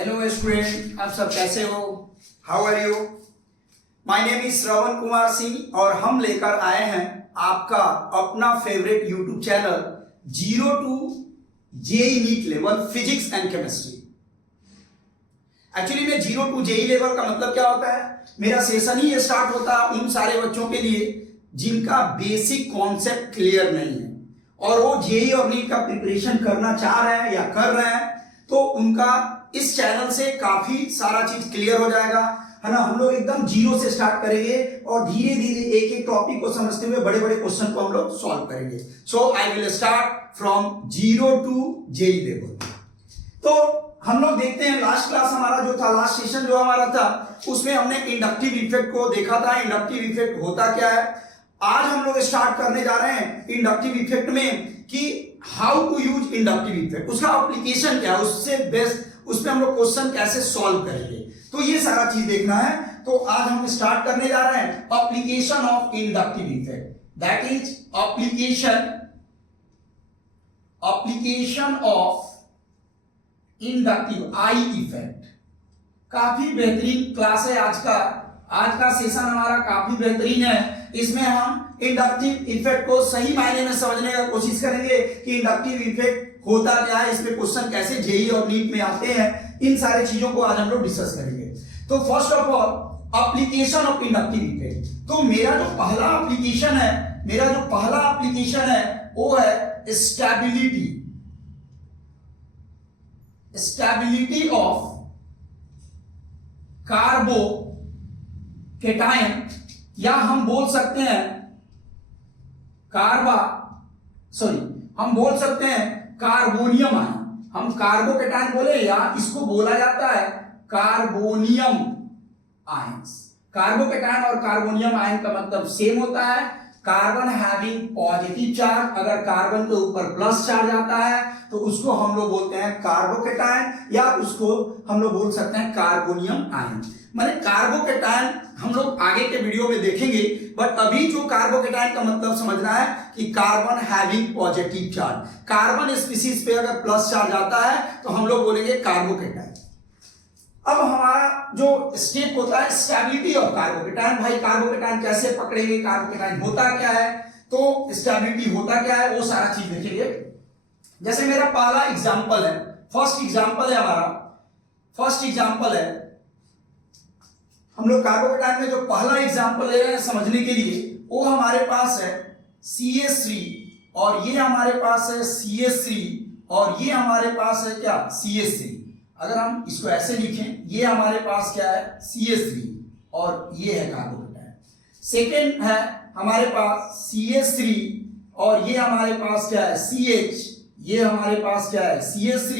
Hello student, आप सब कैसे हो? How are you? My name is Shravan Kumar Singh और हम लेकर आए हैं आपका अपना favourite YouTube channel 0 to JEE NEET level physics and chemistry. Actually में 0 to जेई लेवल का मतलब क्या होता है? मेरा सेशन ही ये स्टार्ट होता है उन सारे बच्चों के लिए जिनका बेसिक कॉन्सेप्ट क्लियर नहीं है और वो जेई और नीट का प्रिपरेशन करना चाह रहे हैं या कर रहे हैं, तो उनका इस चैनल से काफी सारा चीज क्लियर हो जाएगा, है ना। हम लोग एकदम जीरो से स्टार्ट करेंगे और धीरे धीरे एक एक टॉपिक को समझते हुए बड़े बड़े क्वेश्चन को हम लोग सॉल्व करेंगे। So I will start from 0 to JEE level. तो हम लोग देखते हैं लास्ट क्लास हमारा जो था, लास्ट सेशन जो हमारा था, उसमें हमने इंडक्टिव इफेक्ट को देखा था। इंडक्टिव इफेक्ट होता क्या है? आज हम लोग स्टार्ट करने जा रहे हैं इंडक्टिव इफेक्ट में कि how to use inductive effect, उसका एप्लीकेशन क्या है, उससे बेस्ट उस पे हम लोग क्वेश्चन कैसे सॉल्व करेंगे, तो ये सारा चीज देखना है। तो आज हम स्टार्ट करने जा रहे हैं application of inductive effect, that is application of inductive I effect. काफी बेहतरीन क्लास है आज का सेशन हमारा काफी बेहतरीन है। इसमें हम इंडक्टिव इफेक्ट को सही मायने में समझने का कोशिश करेंगे कि इंडक्टिव इफेक्ट होता क्या है, इस पे क्वेश्चन कैसे जेई और नीट में आते हैं, इन सारी चीजों को आज हम लोग डिस्कस करेंगे। तो first of all application of inductive effect. तो मेरा जो पहला एप्लीकेशन है वो है स्टेबिलिटी ऑफ कार्बोकेटायन, या हम बोल सकते हैं कार्बोनियम आयन। हम कार्बोकेटायन बोले या इसको बोला जाता है कार्बोनियम आयंस। कार्बोकेटायन और कार्बोनियम आयन का मतलब सेम होता है। कार्बन हैविंग पॉजिटिव चार्ज, अगर कार्बन के ऊपर प्लस चार्ज आता है तो उसको हम लोग बोलते हैं कार्बोकेटायन, या उसको हम लोग बोल सकते हैं कार्बोनियम आयन। माने कार्बोकेटायन हम लोग आगे के वीडियो में देखेंगे, बट अभी जो कार्बोकेटायन का मतलब समझना है कि carbon having positive charge. Carbon species पे अगर प्लस चार्ज आता है तो हम लोग बोलेंगे कार्बोकेटायन। अब हमारा जो स्टेप होता है स्टेबिलिटी ऑफ कार्बोकेटायन। भाई कार्बोकेटायन कैसे पकड़ेंगे, कार्बोकेटायन होता क्या है, तो स्टेबिलिटी होता क्या है, वो सारा चीज देखेंगे। जैसे मेरा पहला एग्जांपल है, फर्स्ट एग्जांपल है हम लोग कार्बोकेटायन में जो पहला एग्जांपल ले रहे हैं समझने के लिए, वो हमारे पास है CH3 और ये हमारे पास है CH3 और ये हमारे पास है क्या, CH3। अगर हम इसको ऐसे लिखें, ये हमारे पास क्या है CH3 और ये है कार्बोकेटायन। सेकेंड है हमारे पास CH3 और ये हमारे पास क्या है CH, ये हमारे पास क्या है CH3।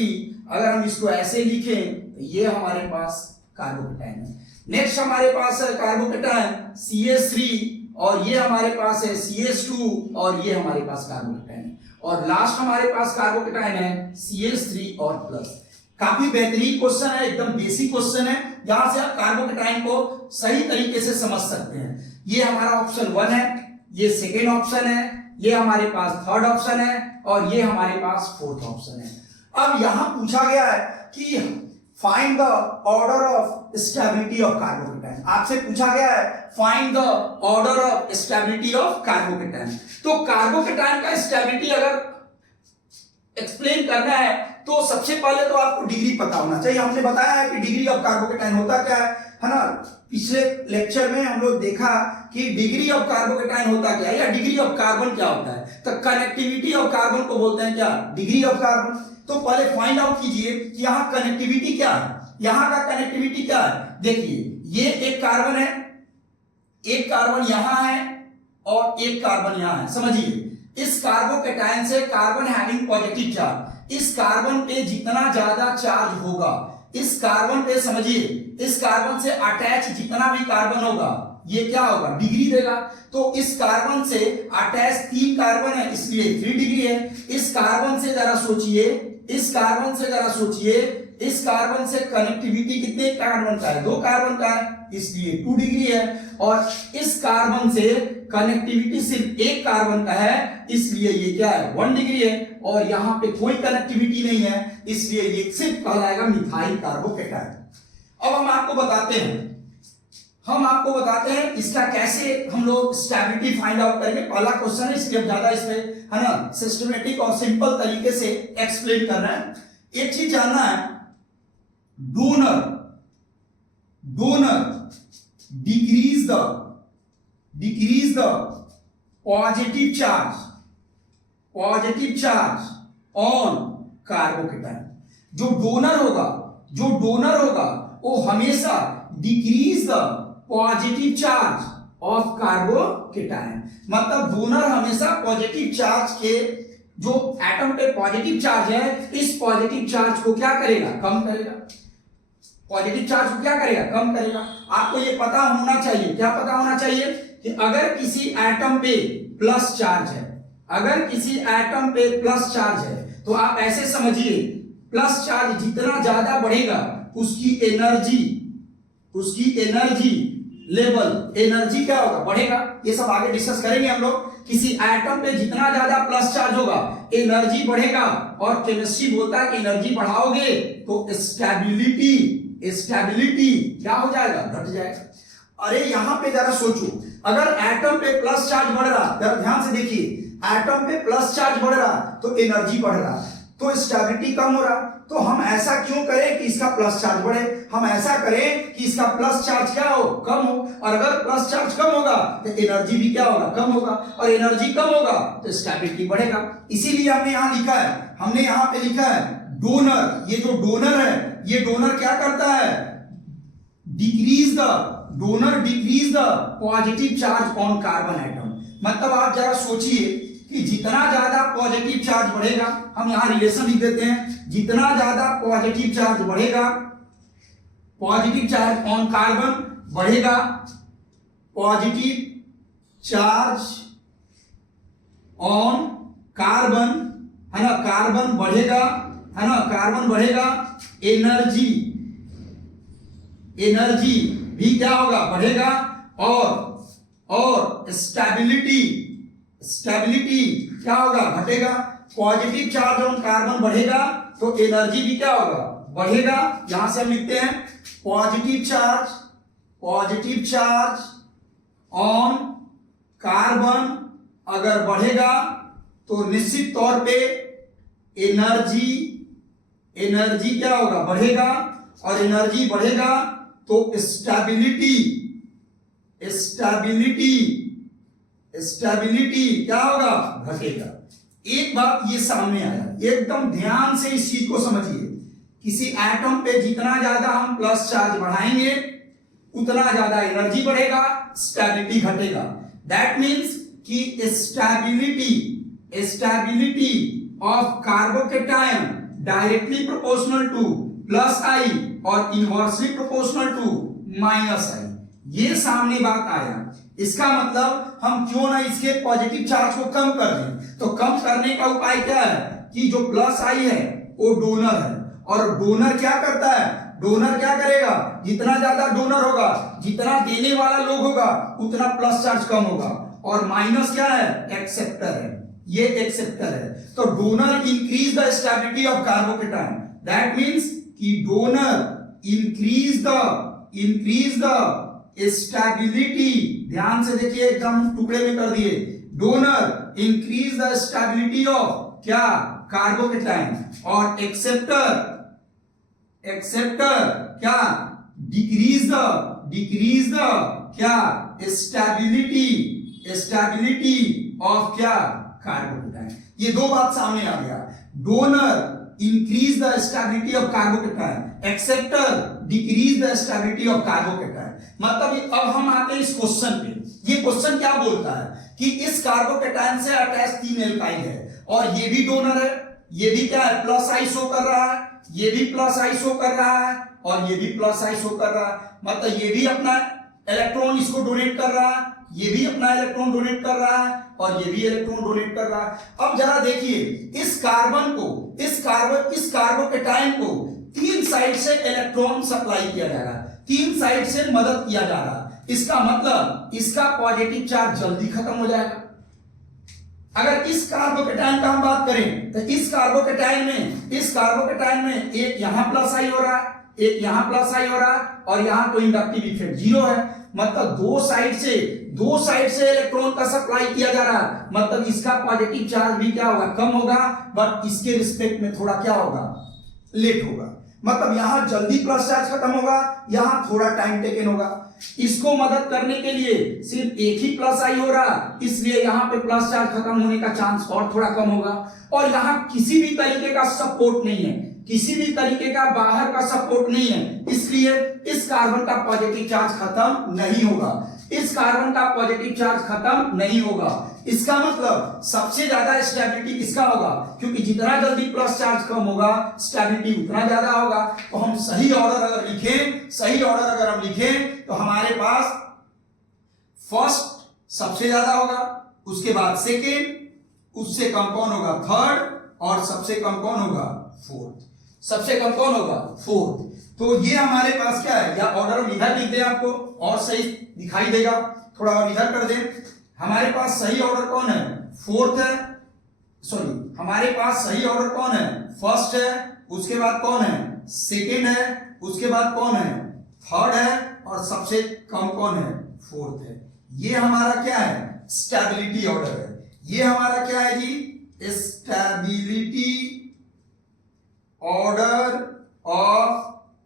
अगर हम इसको ऐसे लिखें तो ये हमारे पास कार्बोकेटायन है। नेक्स्ट हमारे पास है कार्बोकेटायन CH3 और ये हमारे पास है CH2 और ये हमारे पास कार्बोकेटायन है। और लास्ट हमारे पास कार्बोकेटायन है CH3 और प्लस। काफी बेहतरीन क्वेश्चन है, एकदम बेसिक क्वेश्चन है, जहां से आप कार्बोकेटायन को सही तरीके से समझ सकते हैं। ये हमारा ऑप्शन 1 है, ये सेकेंड ऑप्शन है, ये हमारे पास थर्ड ऑप्शन है और ये हमारे पास फोर्थ ऑप्शन है। अब यहां पूछा गया है कि find the order of stability of carbocation. आपसे पूछा गया है find the order of stability of carbocation. तो कार्बोकेटायन का स्टेबिलिटी अगर एक्सप्लेन करना है तो सबसे पहले तो आपको डिग्री पता होना चाहिए। हमने बताया है कि डिग्री ऑफ कार्बोकेटायन होता क्या है ना। पिछले लेक्चर में हम लोग देखा कि डिग्री ऑफ कार्बोकेटायन होता क्या है या डिग्री ऑफ कार्बन क्या होता है। तो कनेक्टिविटी ऑफ कार्बन को बोलते हैं क्या, डिग्री ऑफ कार्बन। तो पहले फाइंड आउट कीजिए कि यहाँ कनेक्टिविटी क्या है, यहाँ का कनेक्टिविटी क्या है। देखिए ये एक कार्बन है, एक कार्बन यहां है और एक कार्बन यहां है। समझिए इस कार्बोकेटायन से कार्बन हैविंग पॉजिटिव चार्ज, इस कार्बन पे जितना ज्यादा चार्ज होगा, इस कार्बन पे समझिए इस कार्बन से अटैच जितना भी कार्बन होगा ये क्या होगा, डिग्री देगा। तो इस कार्बन से अटैच 3 कार्बन है इसलिए 3 डिग्री है। इस कार्बन से जरा सोचिए, इस कार्बन से कनेक्टिविटी कितने कार्बन का है, 2 कार्बन का है, इसलिए 2 डिग्री है। और इस कार्बन से कनेक्टिविटी सिर्फ एक कार्बन का है, इसलिए ये क्या है 1 डिग्री है, और यहां पे कोई कनेक्टिविटी नहीं है, इसलिए ये सिर्फ कहलाएगा मिथाइल कार्बोकेटायन। अब हम आपको बताते हैं इसका कैसे हम लोग स्टेबिलिटी फाइंड आउट करेंगे। पहला क्वेश्चन है, इसलिए ज्यादा इसमें है ना सिस्टमेटिक और सिंपल तरीके से एक्सप्लेन कर रहे हैं। एक चीज जानना है, donor decrease the positive charge on carbocation. जो डोनर होगा वो हमेशा decrease the positive charge of carbocation, मतलब डोनर हमेशा पॉजिटिव चार्ज के जो एटम पे पॉजिटिव चार्ज है, इस पॉजिटिव चार्ज को क्या करेगा, कम करेगा। पॉजिटिव चार्ज को क्या करेगा, कम करेगा। आपको ये पता होना चाहिए, क्या पता होना चाहिए कि अगर किसी एटम पे प्लस चार्ज है, तो आप ऐसे समझिए प्लस चार्ज जितना ज्यादा बढ़ेगा उसकी एनर्जी लेवल, एनर्जी क्या होगा, बढ़ेगा। ये सब आगे डिस्कस करेंगे हम लोग। किसी एटम पे जितना ज्यादा प्लस चार्ज होगा एनर्जी बढ़ेगा, और केमिस्ट्री बोलता है कि एनर्जी बढ़ाओगे तो स्टेबिलिटी क्या हो जाएगा, घट जाएगा। अरे यहां पे जरा सोचो, अगर एटम पे प्लस चार्ज बढ़ रहा, जरा ध्यान से देखिए, एटम पे प्लस चार्ज बढ़ रहा तो एनर्जी बढ़ रहा, तो स्टेबिलिटी कम हो रहा। तो हम ऐसा क्यों करें कि इसका प्लस चार्ज बढ़े, हम ऐसा करें कि इसका प्लस चार्ज क्या हो, कम हो। और अगर प्लस चार्ज कम होगा तो एनर्जी भी क्या होगा, कम होगा, और एनर्जी कम होगा तो स्टेबिलिटी बढ़ेगा। इसीलिए हमने यहाँ पे लिखा है डोनर। ये जो डोनर है, ये डोनर क्या करता है, decrease the positive charge on carbon atom. मतलब आप जरा सोचिए कि जितना ज्यादा पॉजिटिव चार्ज बढ़ेगा, हम यहां रिलेशन लिख देते हैं, जितना ज्यादा पॉजिटिव चार्ज बढ़ेगा, पॉजिटिव चार्ज ऑन कार्बन बढ़ेगा, पॉजिटिव चार्ज ऑन कार्बन है ना, कार्बन बढ़ेगा, एनर्जी भी क्या होगा, बढ़ेगा, और स्टेबिलिटी क्या होगा, घटेगा। पॉजिटिव चार्ज ऑन कार्बन बढ़ेगा तो एनर्जी भी क्या होगा, बढ़ेगा। यहां से हम लिखते हैं पॉजिटिव चार्ज ऑन कार्बन अगर बढ़ेगा तो निश्चित तौर पे एनर्जी क्या होगा, बढ़ेगा, और एनर्जी बढ़ेगा तो स्टेबिलिटी क्या होगा, घटेगा। एक बात ये सामने आया, एकदम ध्यान से इस चीज को समझिए। किसी एटम पे जितना ज्यादा हम प्लस चार्ज बढ़ाएंगे उतना ज्यादा एनर्जी बढ़ेगा, स्टेबिलिटी घटेगा। दैट मींस कि stability of carbocation directly proportional to plus I और inversely proportional to minus I. ये सामने बात आया। इसका मतलब हम क्यों ना इसके पॉजिटिव चार्ज को कम कर दें। तो कम करने का उपाय क्या है कि जो प्लस आई है वो डोनर है, और डोनर क्या करता है, डोनर क्या करेगा, जितना ज्यादा डोनर होगा, जितना देने वाला लोग होगा उतना प्लस चार्ज कम होगा, और माइनस क्या है, एक्सेप्टर है, ये एक्सेप्टर है। तो donor increase the stability of carbocation. That means कि डोनर इंक्रीज द स्टेबिलिटी, ध्यान से देखिए, एकदम टुकड़े में कर दिए, donor increase the stability of क्या, कार्बोकेटायन, और एक्सेप्टर क्या, डिक्रीज द क्या, स्टेबिलिटी ऑफ क्या, कार्बोकेटायन। ये दो बात सामने आ गया। Donor increase the stability of carbocation, acceptor decrease the stability of carbocation. मतलब अब हम आते हैं इस क्वेश्चन पे। ये क्वेश्चन क्या बोलता है कि इस कार्बोकेटायन से अटैच 3 एल्काइल है, और ये भी डोनर है, ये भी क्या है, प्लस आई शो कर रहा है, ये भी प्लस आई शो कर रहा है, और ये भी प्लस आई शो कर रहा है। मतलब ये भी अपना इलेक्ट्रॉन इसको डोनेट कर रहा है, ये भी अपना इलेक्ट्रॉन डोनेट कर रहा है, और ये भी इलेक्ट्रॉन डोनेट कर रहा है। अब जरा देखिए, इस कार्बोकेटायन को 3 साइड से इलेक्ट्रॉन सप्लाई किया जा रहा है, 3 साइड से मदद किया जा रहा है। इसका मतलब इसका पॉजिटिव चार्ज जल्दी खत्म हो जाएगा। अगर इस कार्बोकेटाइन का हम बात करें तो इस कार्बोकेटाइन में एक यहां प्लस आई हो रहा है, एक यहां प्लस आई हो रहा है, और यहां तो इंडक्टिव इफेक्ट जीरो है। मतलब दो साइड से इलेक्ट्रॉन का सप्लाई किया जा रहा है, मतलब इसका पॉजिटिव चार्ज भी क्या होगा, कम होगा, बट इसके रिस्पेक्ट में थोड़ा क्या होगा, लेट होगा। मतलब यहां जल्दी प्लस चार्ज खत्म होगा, यहां थोड़ा टाइम टेकन होगा। इसको मदद करने के लिए सिर्फ एक ही प्लस आई हो रहा, इसलिए यहां पे प्लस चार्ज खत्म होने का चांस और थोड़ा कम होगा। और यहां किसी भी तरीके का सपोर्ट नहीं है, किसी भी तरीके का बाहर का सपोर्ट नहीं है, इसलिए इस कार्बन का पॉजिटिव चार्ज खत्म नहीं होगा, इस कार्बन का पॉजिटिव चार्ज खत्म नहीं होगा। इसका मतलब सबसे ज्यादा स्टेबिलिटी किसका होगा, क्योंकि जितना जल्दी प्लस चार्ज कम होगा स्टेबिलिटी उतना ज्यादा होगा। तो हम सही ऑर्डर अगर हम लिखें तो हमारे पास फर्स्ट सबसे ज्यादा होगा, उसके बाद सेकेंड, उससे कम कौन होगा, थर्ड, और सबसे कम कौन होगा, फोर्थ। सबसे कम कौन होगा, फोर्थ। तो ये हमारे पास क्या है, या ऑर्डर हम इधर लिख दें आपको और सही दिखाई देगा, थोड़ा और इधर कर दें। हमारे पास सही ऑर्डर कौन है, फोर्थ है, सॉरी हमारे पास सही ऑर्डर कौन है, फर्स्ट है, उसके बाद कौन है, सेकेंड है, उसके बाद कौन है, थर्ड है, और सबसे कम कौन है, फोर्थ है। ये हमारा क्या है, स्टेबिलिटी ऑर्डर है। ये हमारा क्या है जी, स्टेबिलिटी ऑर्डर ऑफ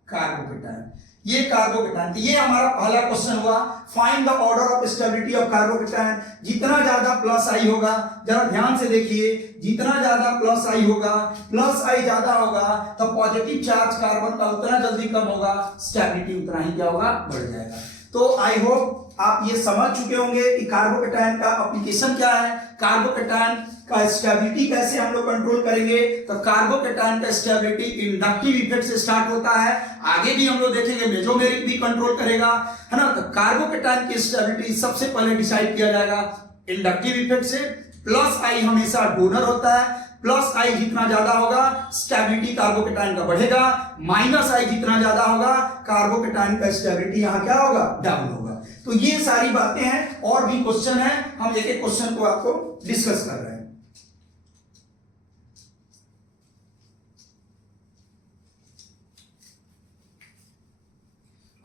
कार्बोकेटाइन। ये कार्बोकेटाइन, तो ये हमारा पहला क्वेश्चन हुआ, find the order of stability of carbocation. जितना ज्यादा प्लस आई होगा, जरा ध्यान से देखिए, जितना ज्यादा प्लस आई होगा, प्लस आई ज्यादा होगा, तो पॉजिटिव चार्ज कार्बन का उतना जल्दी कम होगा, स्टेबिलिटी उतना ही क्या होगा, बढ़ जाएगा। तो आई होप आप ये समझ चुके होंगे कि कार्बोकेटाइन का एप्लीकेशन क्या है, कार्बोकेटाइन का स्टेबिलिटी कैसे हम लोग कंट्रोल करेंगे। तो कार्बोकेटाइन का स्टेबिलिटी इंडक्टिव इफेक्ट से स्टार्ट होता है, आगे भी हम लोग देखेंगे मेसोमेरिक भी कंट्रोल करेगा, है ना। तो कार्बोकेटाइन की स्टेबिलिटी सबसे पहले डिसाइड किया जाएगा इंडक्टिव इफेक्ट से। प्लस आई हमेशा डोनर होता है, प्लस आई जितना ज्यादा होगा स्टेबिलिटी कार्बोकेटाइन का बढ़ेगा, माइनस आई जितना ज्यादा होगा कार्बोकेटाइन का स्टेबिलिटी यहां क्या होगा, डाउन होगा। तो ये सारी बातें हैं, और भी क्वेश्चन है, हम एक एक क्वेश्चन को आपको डिस्कस कर रहे हैं।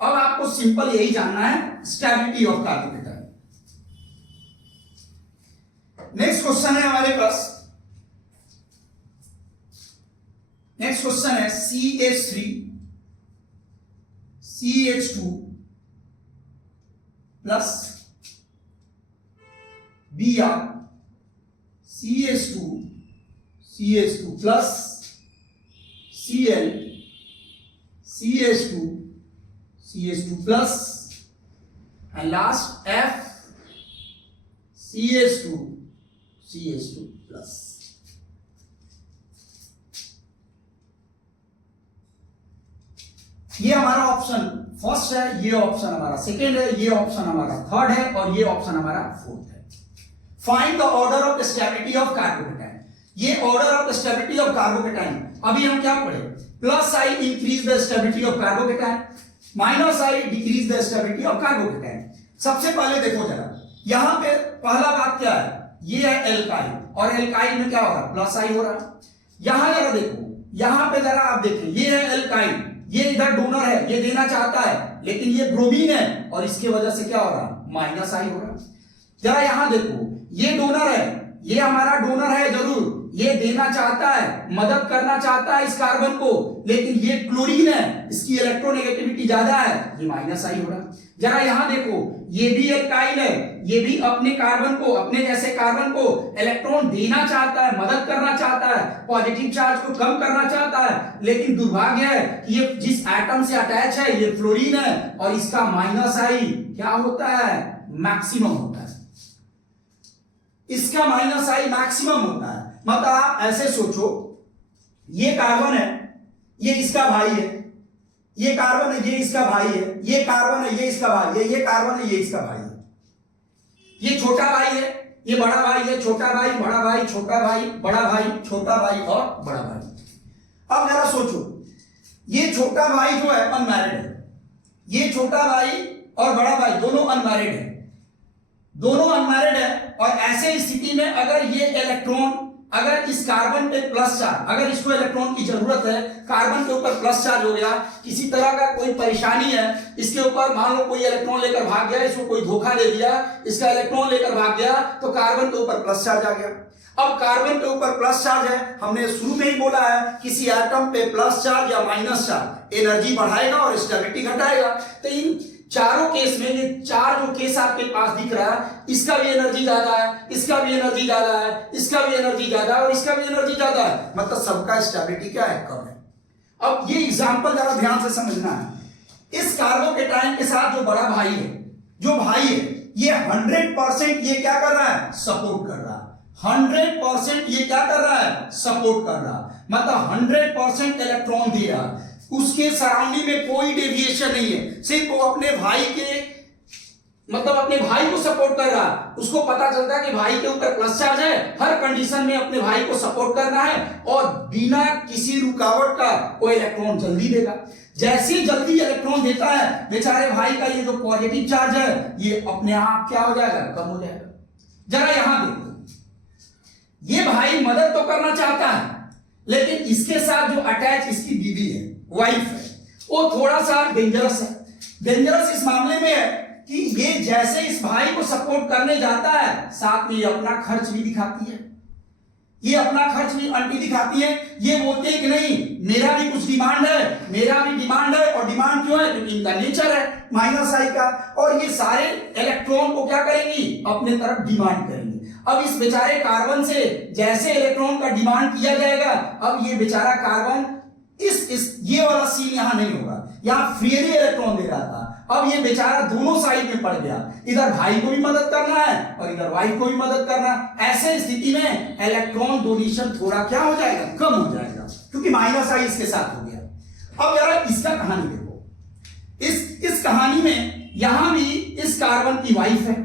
अब आपको सिंपल यही जानना है, stability of carbocation. Next question है हमारे पास, नेक्स्ट क्वेश्चन है CH3 CH2 plus Br CH2 plus Cl CH2 plus and last F CH2 plus. ये हमारा ऑप्शन फर्स्ट है, ये ऑप्शन हमारा सेकेंड है, ये ऑप्शन हमारा थर्ड है, और ये ऑप्शन हमारा फोर्थ है। Find the order of stability of carbocation. ये order of stability of carbocation, अभी हम क्या पढ़े, plus I increase the stability of carbocation, minus I decrease the stability of carbocation. सबसे पहले देखो जरा, यहां पे पहला बात क्या है, ये है एल्काइल, और एल्काइल में क्या हो रहा है, प्लस आई हो रहा है। यहां जरा देखो, यहां पे जरा आप देखें, ये है एल्काइल, ये इधर डोनर है, ये देना चाहता है, लेकिन ये ब्रोमीन है, और इसके वजह से क्या हो रहा है, माइनस आई हो रहा है। जरा यहां देखो, ये डोनर है, ये हमारा डोनर है जरूर, ये देना चाहता है, मदद करना चाहता है इस कार्बन को, लेकिन ये क्लोरीन है, इसकी इलेक्ट्रोनेगेटिविटी ज्यादा है, ये माइनस आई हो रहा है। जरा यहां देखो, ये भी एल्काइल है, ये भी अपने कार्बन को, अपने जैसे कार्बन को इलेक्ट्रॉन देना चाहता है, मदद करना चाहता है, पॉजिटिव चार्ज को कम करना चाहता है, लेकिन दुर्भाग्य है कि ये जिस एटम से अटैच है ये फ्लोरीन है, और इसका माइनस आई क्या होता है, मैक्सिमम होता है, इसका माइनस आई मैक्सिमम होता है। मतलब आप ऐसे सोचो, ये कार्बन है, ये इसका भाई है, ये कार्बन है, ये इसका भाई है, ये कार्बन है, ये इसका भाई है, ये कार्बन है, ये इसका भाई है, ये छोटा भाई है, ये बड़ा भाई है, छोटा भाई, बड़ा भाई, छोटा भाई, बड़ा भाई, छोटा भाई और बड़ा भाई। अब जरा सोचो, ये छोटा भाई जो है अनमैरिड है, ये छोटा भाई और बड़ा भाई दोनों अनमैरिड है, दोनों अनमैरिड है, और ऐसे स्थिति में अगर ये इलेक्ट्रॉन अगर इस कार्बन पे प्लस चार्ज, अगर इसको इलेक्ट्रॉन की जरूरत है, कार्बन के ऊपर प्लस चार्ज हो गया, किसी तरह का कोई परेशानी है, इसके ऊपर मान लो कोई इलेक्ट्रॉन लेकर भाग गया, इसको कोई धोखा दे दिया, इसका इलेक्ट्रॉन लेकर भाग गया, तो कार्बन के ऊपर प्लस चार्ज आ गया। अब कार्बन के ऊपर प्लस चार्ज है, हमने शुरू में ही बोला है किसी एटम पे प्लस चार्ज या माइनस चार्ज एनर्जी बढ़ाएगा और स्टेबिलिटी घटाएगा। तो इन चारों केस में, ये चार जो केस आपके पास दिख रहा है, इसका भी एनर्जी ज्यादा है, इसका भी एनर्जी ज्यादा है, इसका भी एनर्जी ज्यादा है और इसका भी एनर्जी ज्यादा है, मतलब सबका स्टेबिलिटी क्या है, कम है। अब ये एग्जांपल जरा ध्यान से समझना है। इस कार्बोकेटाइन के साथ जो बड़ा भाई है, जो भाई है, ये 100% ये क्या कर रहा है, सपोर्ट कर रहा है। 100% ये क्या कर रहा है, सपोर्ट कर रहा है, मतलब 100% इलेक्ट्रॉन दे रहा है, उसके सराउंडिंग में कोई डेविएशन नहीं है, सिर्फ वो अपने भाई के, मतलब अपने भाई को सपोर्ट कर रहा है। उसको पता चलता है कि भाई के ऊपर प्लस चार्ज है, हर कंडीशन में अपने भाई को सपोर्ट करना है और बिना किसी रुकावट का वो इलेक्ट्रॉन जल्दी देगा। जैसे जल्दी इलेक्ट्रॉन देता है, बेचारे भाई का ये जो पॉजिटिव चार्ज है, ये अपने आप क्या हो जाएगा, कम हो जाएगा। जरा यहां देखो, ये भाई मदद तो करना चाहता है, लेकिन इसके साथ जो अटैच इसकी बीवी है, वाइफ है, वो थोड़ा सा डेंजरस है। डेंजरस इस मामले में है कि ये जैसे इस भाई को सपोर्ट करने जाता है, साथ में ये अपना खर्च भी दिखाती है, ये अपना खर्च भी आंटी दिखाती है। ये बोलते हैं कि नहीं, मेरा भी कुछ डिमांड है, मेरा भी डिमांड है, और डिमांड क्यों है, क्योंकि इनका नेचर है माइनस आई का, और ये सारे इलेक्ट्रॉन को क्या करेंगी, अपने तरफ डिमांड करेंगे। अब इस बेचारे कार्बन से जैसे इलेक्ट्रॉन का डिमांड किया जाएगा, अब ये बेचारा कार्बन इस ये वाला सीन यहां नहीं होगा, यहां फ्रीली इलेक्ट्रॉन दे रहा था, अब ये बेचारा दोनों साइड में पड़ गया, इधर भाई को भी मदद करना है और इधर वाइफ को भी मदद करना है। ऐसे स्थिति में इलेक्ट्रॉन डोनेशन थोड़ा क्या हो जाएगा, कम हो जाएगा, क्योंकि माइनस आई इसके साथ हो गया। अब जरा इसका कहानी देखो, इस कहानी में यहां भी इस कार्बन की वाइफ है,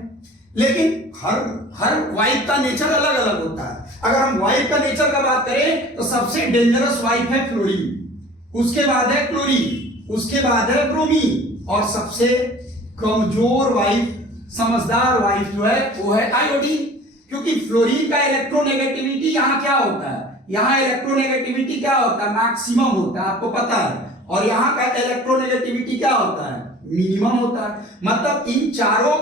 लेकिन हर वाइफ का नेचर अलग अलग होता है। अगर हम वाइफ का नेचर का बात करें तो सबसे डेंजरस वाइफ है फ्लोरीन, उसके बाद है क्लोरीन, उसके बाद है ब्रोमीन, और सबसे कमजोर वाइफ, समझदार वाइफ जो है वो है आयोडीन। क्योंकि फ्लोरीन का इलेक्ट्रोनेगेटिविटी यहां क्या होता है, यहां इलेक्ट्रोनेगेटिविटी क्या होता है, मैक्सिमम होता है, आपको पता है, और यहां का इलेक्ट्रोनेगेटिविटी क्या होता है, मिनिमम होता है। मतलब इन चारों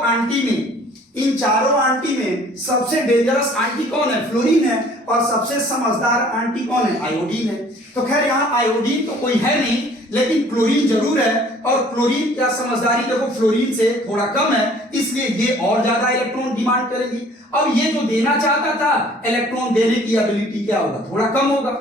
आंटी में सबसे डेंजरस आंटी कौन है, फ्लोरीन है, और सबसे समझदार आंटी कौन है, आयोडीन है। तो खैर यहां आयोडीन तो कोई है नहीं, लेकिन क्लोरीन जरूर है, और क्लोरीन क्या समझदारी देखो फ्लोरीन से थोड़ा कम है, इसलिए ये और ज्यादा इलेक्ट्रॉन डिमांड करेगी। अब ये जो देना चाहता था, इलेक्ट्रॉन देने की एबिलिटी क्या होगा, थोड़ा कम होगा।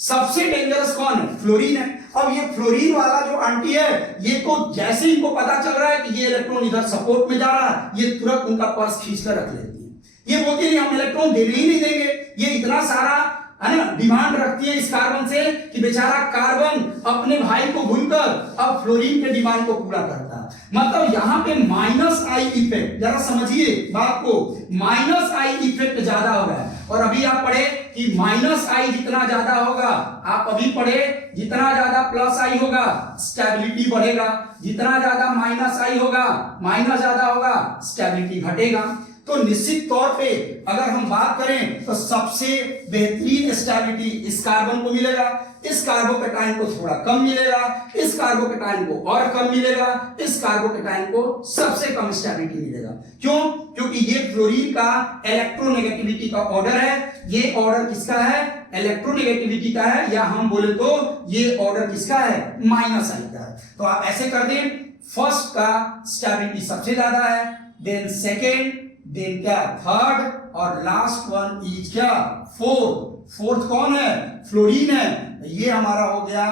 सबसे डेंजरस कौन है, फ्लोरीन है। अब ये फ्लोरीन वाला जो आंटी है, ये तो जैसे इनको पता चल रहा है कि ये इलेक्ट्रॉन इधर सपोर्ट में जा रहा है, ये तुरंत उनका पर्स खींचकर रख लेती है। ये बोलती है हम इलेक्ट्रॉन देने ही नहीं देंगे, ये इतना सारा है ना डिमांड रखती है इस कार्बन से कि बेचारा कार्बन अपने भाई को भूलकर अब फ्लोरीन के डिमांड को पूरा करता है। मतलब यहां पे माइनस आई इफेक्ट, जरा समझिए बात को, माइनस आई इफेक्ट ज्यादा हो रहा है। और अभी आप पढ़े कि माइनस आई जितना ज्यादा होगा, आप अभी पढ़े जितना ज्यादा प्लस आई होगा स्टेबिलिटी बढ़ेगा, जितना ज्यादा माइनस आई होगा, माइनस ज्यादा होगा स्टेबिलिटी घटेगा। तो निश्चित तौर पे अगर हम बात करें तो सबसे बेहतरीन स्टेबिलिटी इस कार्बन को मिलेगा, इस कार्बोकेटाइन को थोड़ा कम मिलेगा, इस कार्बोकेटाइन को और कम मिलेगा, इस कार्बोकेटाइन को सबसे कम स्टेबिलिटी मिलेगा। क्यों? क्योंकि ये फ्लोरीन का इलेक्ट्रोनेगेटिविटी का ऑर्डर है, ये ऑर्डर किसका है, इलेक्ट्रोनेगेटिविटी का है, या हम बोले तो ये ऑर्डर किसका है, माइनस आई का है। तो आप ऐसे कर दें, फर्स्ट का स्टेबिलिटी सबसे ज्यादा है, देन सेकेंड, देन क्या थर्ड, और लास्ट वन इज क्या फोर्थ। फोर्थ कौन है, फ्लोरीन है। ये हमारा हो गया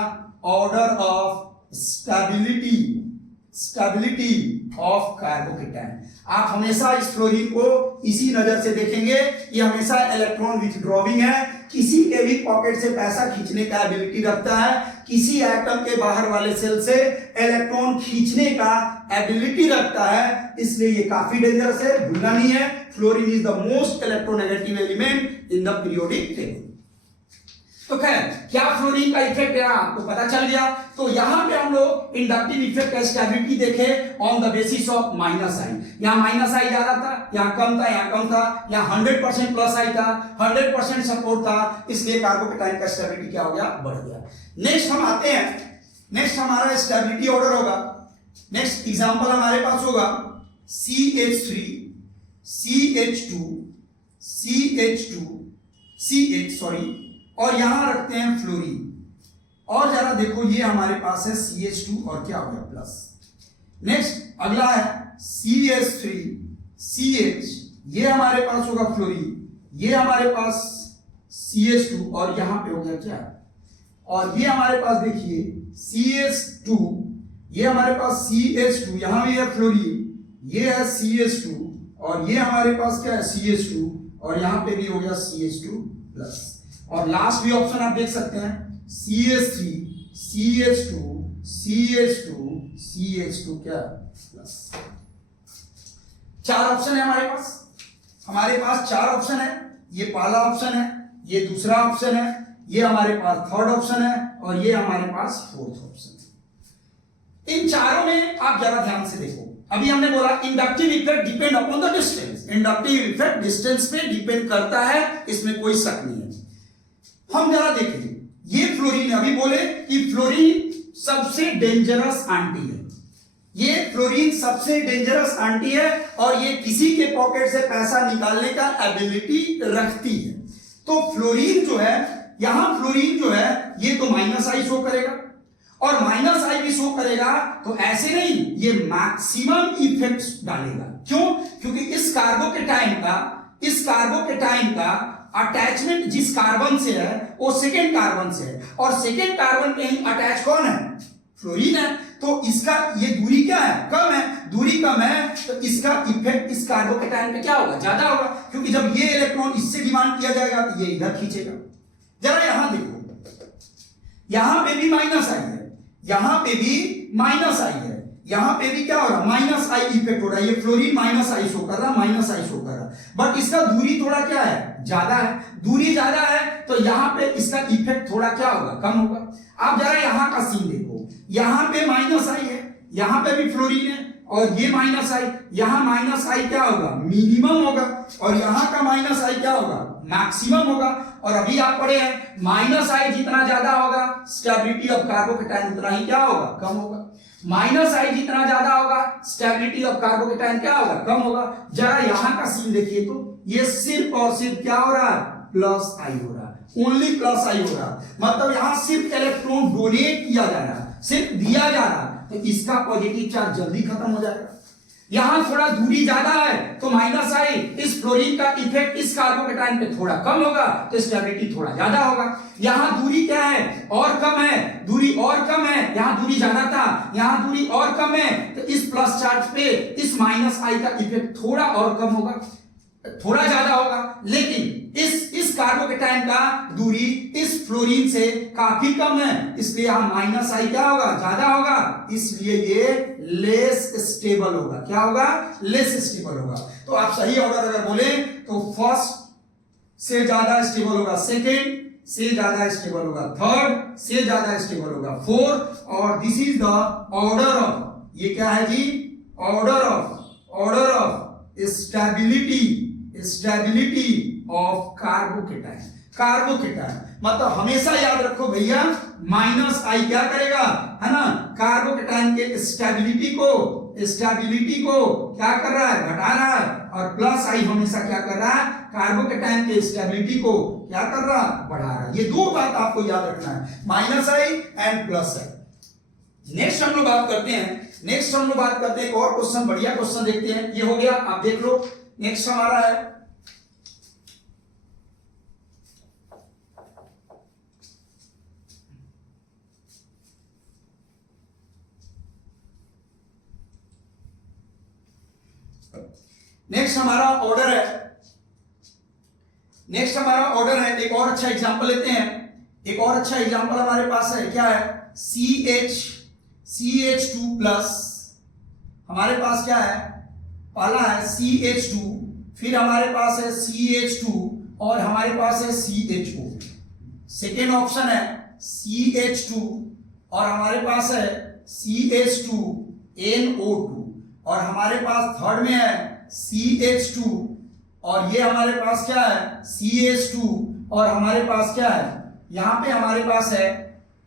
order of stability of carbocation. आप हमेशा इस फ्लोरीन को इसी नजर से देखेंगे, ये हमेशा इलेक्ट्रॉन विथड्रॉविंग है, किसी के भी पॉकेट से पैसा खींचने का एबिलिटी रखता है, किसी एटम के बाहर वाले सेल से इलेक्ट्रॉन खींचने का एबिलिटी रखता है, इसलिए ये काफी डेंजरस है, भूलना नहीं है। Fluorine is the most electronegative element in the periodic table. तो खैर क्या फ्लोरीन का इफेक्ट है आपको पता चल गया। तो यहां पे हम लोग इंडक्टिव इफेक्ट का स्टेबिलिटी देखे on the basis of minus I. यहां माइनस आई ज्यादा था, यहां कम था, यहां कम था, यहां 100% प्लस आई था, 100% सपोर्ट था, इसलिए कार्बोकेटाइन का स्टेबिलिटी क्या हो गया, बढ़ गया। नेक्स्ट हम आते हैं, नेक्स्ट हमारा स्टेबिलिटी ऑर्डर होगा। नेक्स्ट एग्जांपल हमारे पास होगा CH3 CH2 CH2 CH sorry, और यहां रखते हैं फ्लोरीन। और जरा देखो ये हमारे पास है CH2 और क्या हो गया प्लस। नेक्स्ट अगला है CH3 CH, ये हमारे पास होगा फ्लोरीन, ये हमारे पास CH2 और यहां पे हो गया क्या, और ये हमारे पास देखिए CH2, ये हमारे पास CH2, यहां भी है फ्लोरीन, ये है CH2 और ये हमारे पास क्या है CH2 और यहां पे भी हो गया CH2 प्लस। और लास्ट भी ऑप्शन आप देख सकते हैं CH3 CH2 CH2 CH2 क्या प्लस। चार ऑप्शन है हमारे पास चार ऑप्शन है। ये पहला ऑप्शन है, ये दूसरा ऑप्शन है, ये हमारे पास थर्ड ऑप्शन है और ये हमारे पास फोर्थ ऑप्शन है। इन चारों में आप जरा ध्यान से देखो। अभी हमने बोला inductive effect depend upon the distance, inductive effect distance पे डिपेंड करता है, इसमें कोई शक नहीं है। हम जरा देखें ये फ्लोरीन, अभी बोले कि फ्लोरीन सबसे डेंजरस आंटी है, ये फ्लोरीन सबसे डेंजरस आंटी है और ये किसी के पॉकेट से पैसा निकालने का एबिलिटी रखती है। तो फ्लोरीन जो है, यहां फ्लोरीन जो है ये तो माइनस आई शो करेगा और माइनस आई भी शो करेगा, तो ऐसे नहीं, ये मैक्सिमम इफेक्ट डालेगा। क्यों? क्योंकि इस कार्बोकेटाइन का अटैचमेंट जिस कार्बन से है वो सेकेंड कार्बन से है और सेकेंड कार्बन पे ही अटैच कौन है, फ्लोरीन है। तो इसका ये दूरी क्या है, कम है, दूरी कम है, तो इसका इफेक्ट इस कार्बोकेटाइन पे क्या होगा, ज्यादा होगा, क्योंकि जब ये इलेक्ट्रॉन इससे डिमांड किया जाएगा तो ये इधर खींचेगा। जरा यहां देखो, यहां पे भी माइनस आई है, यहां पे भी माइनस आई है, यहां पे भी क्या हो रहा, माइनस आई इफेक्ट हो रहा है। ये फ्लोरीन माइनस आई शो कर रहा, माइनस आई शो कर रहा, बट इसका दूरी थोड़ा क्या है, ज्यादा है। दूरी ज्यादा है तो यहां पे इसका इफेक्ट थोड़ा क्या होगा, कम होगा। आप जरा यहां का सीन देखो, यहां पे माइनस आई है, यहां पे भी फ्लोरीन है और ये माइनस आई, यहां माइनस आई क्या होगा, मिनिमम होगा, और यहां का माइनस आई क्या होगा, मैक्सिमम होगा। और अभी आप पढ़े हैं माइनस आई जितना ज्यादा होगा स्टेबिलिटी ऑफ कार्बोकेटाइन उतना ही क्या होगा, कम होगा। माइनस आई जितना ज्यादा होगा स्टेबिलिटी ऑफ कार्बोकेटाइन क्या होगा, कम होगा। जरा यहां का सीन देखिए तो ये सिर्फ और सिर्फ क्या हो रहा है, प्लस आई हो रहा है, ओनली प्लस आई हो रहा है। मतलब यहां सिर्फ इलेक्ट्रॉन डोनेट किया जा रहा है, सिर्फ दिया जा रहा है, तो इसका पॉजिटिव चार्ज जल्दी खत्म हो जाएगा। यहां थोड़ा दूरी ज्यादा है तो माइनस आई, इस फ्लोरीन का इफेक्ट इस कार्बोकेटाइन पे थोड़ा कम होगा तो स्टेबिलिटी थोड़ा ज्यादा होगा। यहां दूरी क्या है, और कम है, दूरी और कम है, यहां दूरी ज्यादा था, यहां दूरी और कम है, तो इस प्लस चार्ज पे इस माइनस आई का इफेक्ट थोड़ा और कम होगा, थोड़ा ज्यादा होगा। लेकिन इस कार्बोकेटाइन का दूरी इस फ्लोरीन से काफी कम है, इसलिए यहां माइनस आई क्या होगा, ज्यादा होगा, इसलिए ये लेस स्टेबल होगा। क्या होगा, लेस स्टेबल होगा। तो आप सही ऑर्डर अगर बोले तो फर्स्ट से ज्यादा स्टेबल होगा, सेकेंड से ज्यादा स्टेबल होगा, थर्ड से ज्यादा स्टेबल होगा, फोर्थ, और this is the order of, ये क्या है जी, order of stability of carbocation. मतलब हमेशा याद रखो भैया, माइनस आई क्या करेगा, है ना, कार्बोकेटाइन के स्टेबिलिटी को क्या कर रहा है, घटा रहा है, और प्लस आई हमेशा क्या कर रहा है, कार्बोकेटाइन के स्टेबिलिटी को क्या कर रहा है, बढ़ा रहा है। ये दो बात आपको याद रखना है, minus I and plus I. Next हम लोग बात करते हैं एक और क्वेश्चन, बढ़िया क्वेश्चन देखते हैं। ये हो गया, आप देख लो। नेक्स्ट हमारा है नेक्स्ट हमारा ऑर्डर है एक और अच्छा एग्जांपल लेते हैं। एक और अच्छा एग्जांपल हमारे पास है, क्या है, CH2 प्लस, हमारे पास क्या है, पहला है CH2, फिर हमारे पास है CH2 और हमारे पास है CHO। सेकेंड ऑप्शन है CH2 और हमारे पास है CH2NO2 और हमारे पास थर्ड में है CH2 और ये हमारे पास क्या है CH2 और हमारे पास क्या है यहां पे हमारे पास है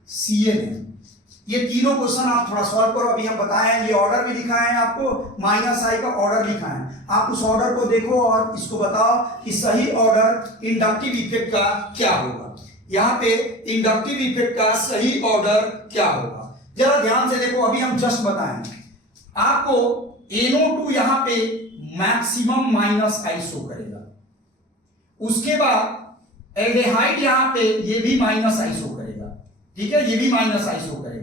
Cl है। ये तीनों क्वेश्चन आप थोड़ा सॉल्व करो। अभी हम बताए हैं, ये ऑर्डर भी दिखाए हैं आपको, -i का ऑर्डर लिखा है, आप उस ऑर्डर को देखो और इसको बताओ कि सही ऑर्डर इंडक्टिव इफेक्ट का क्या होगा। यहाँ पे इंडक्टिव इफेक्ट का सही ऑर्डर क्या होगा, जरा ध्यान से देखो। अभी हम जस्ट बताएं आपको, NO2 यहाँ पे मैक्सिमम -i शो करेगा, उसके बाद एल्डिहाइड यहाँ पे ये भी -i शो करेगा, ठीक है, ये भी -i शो करेगा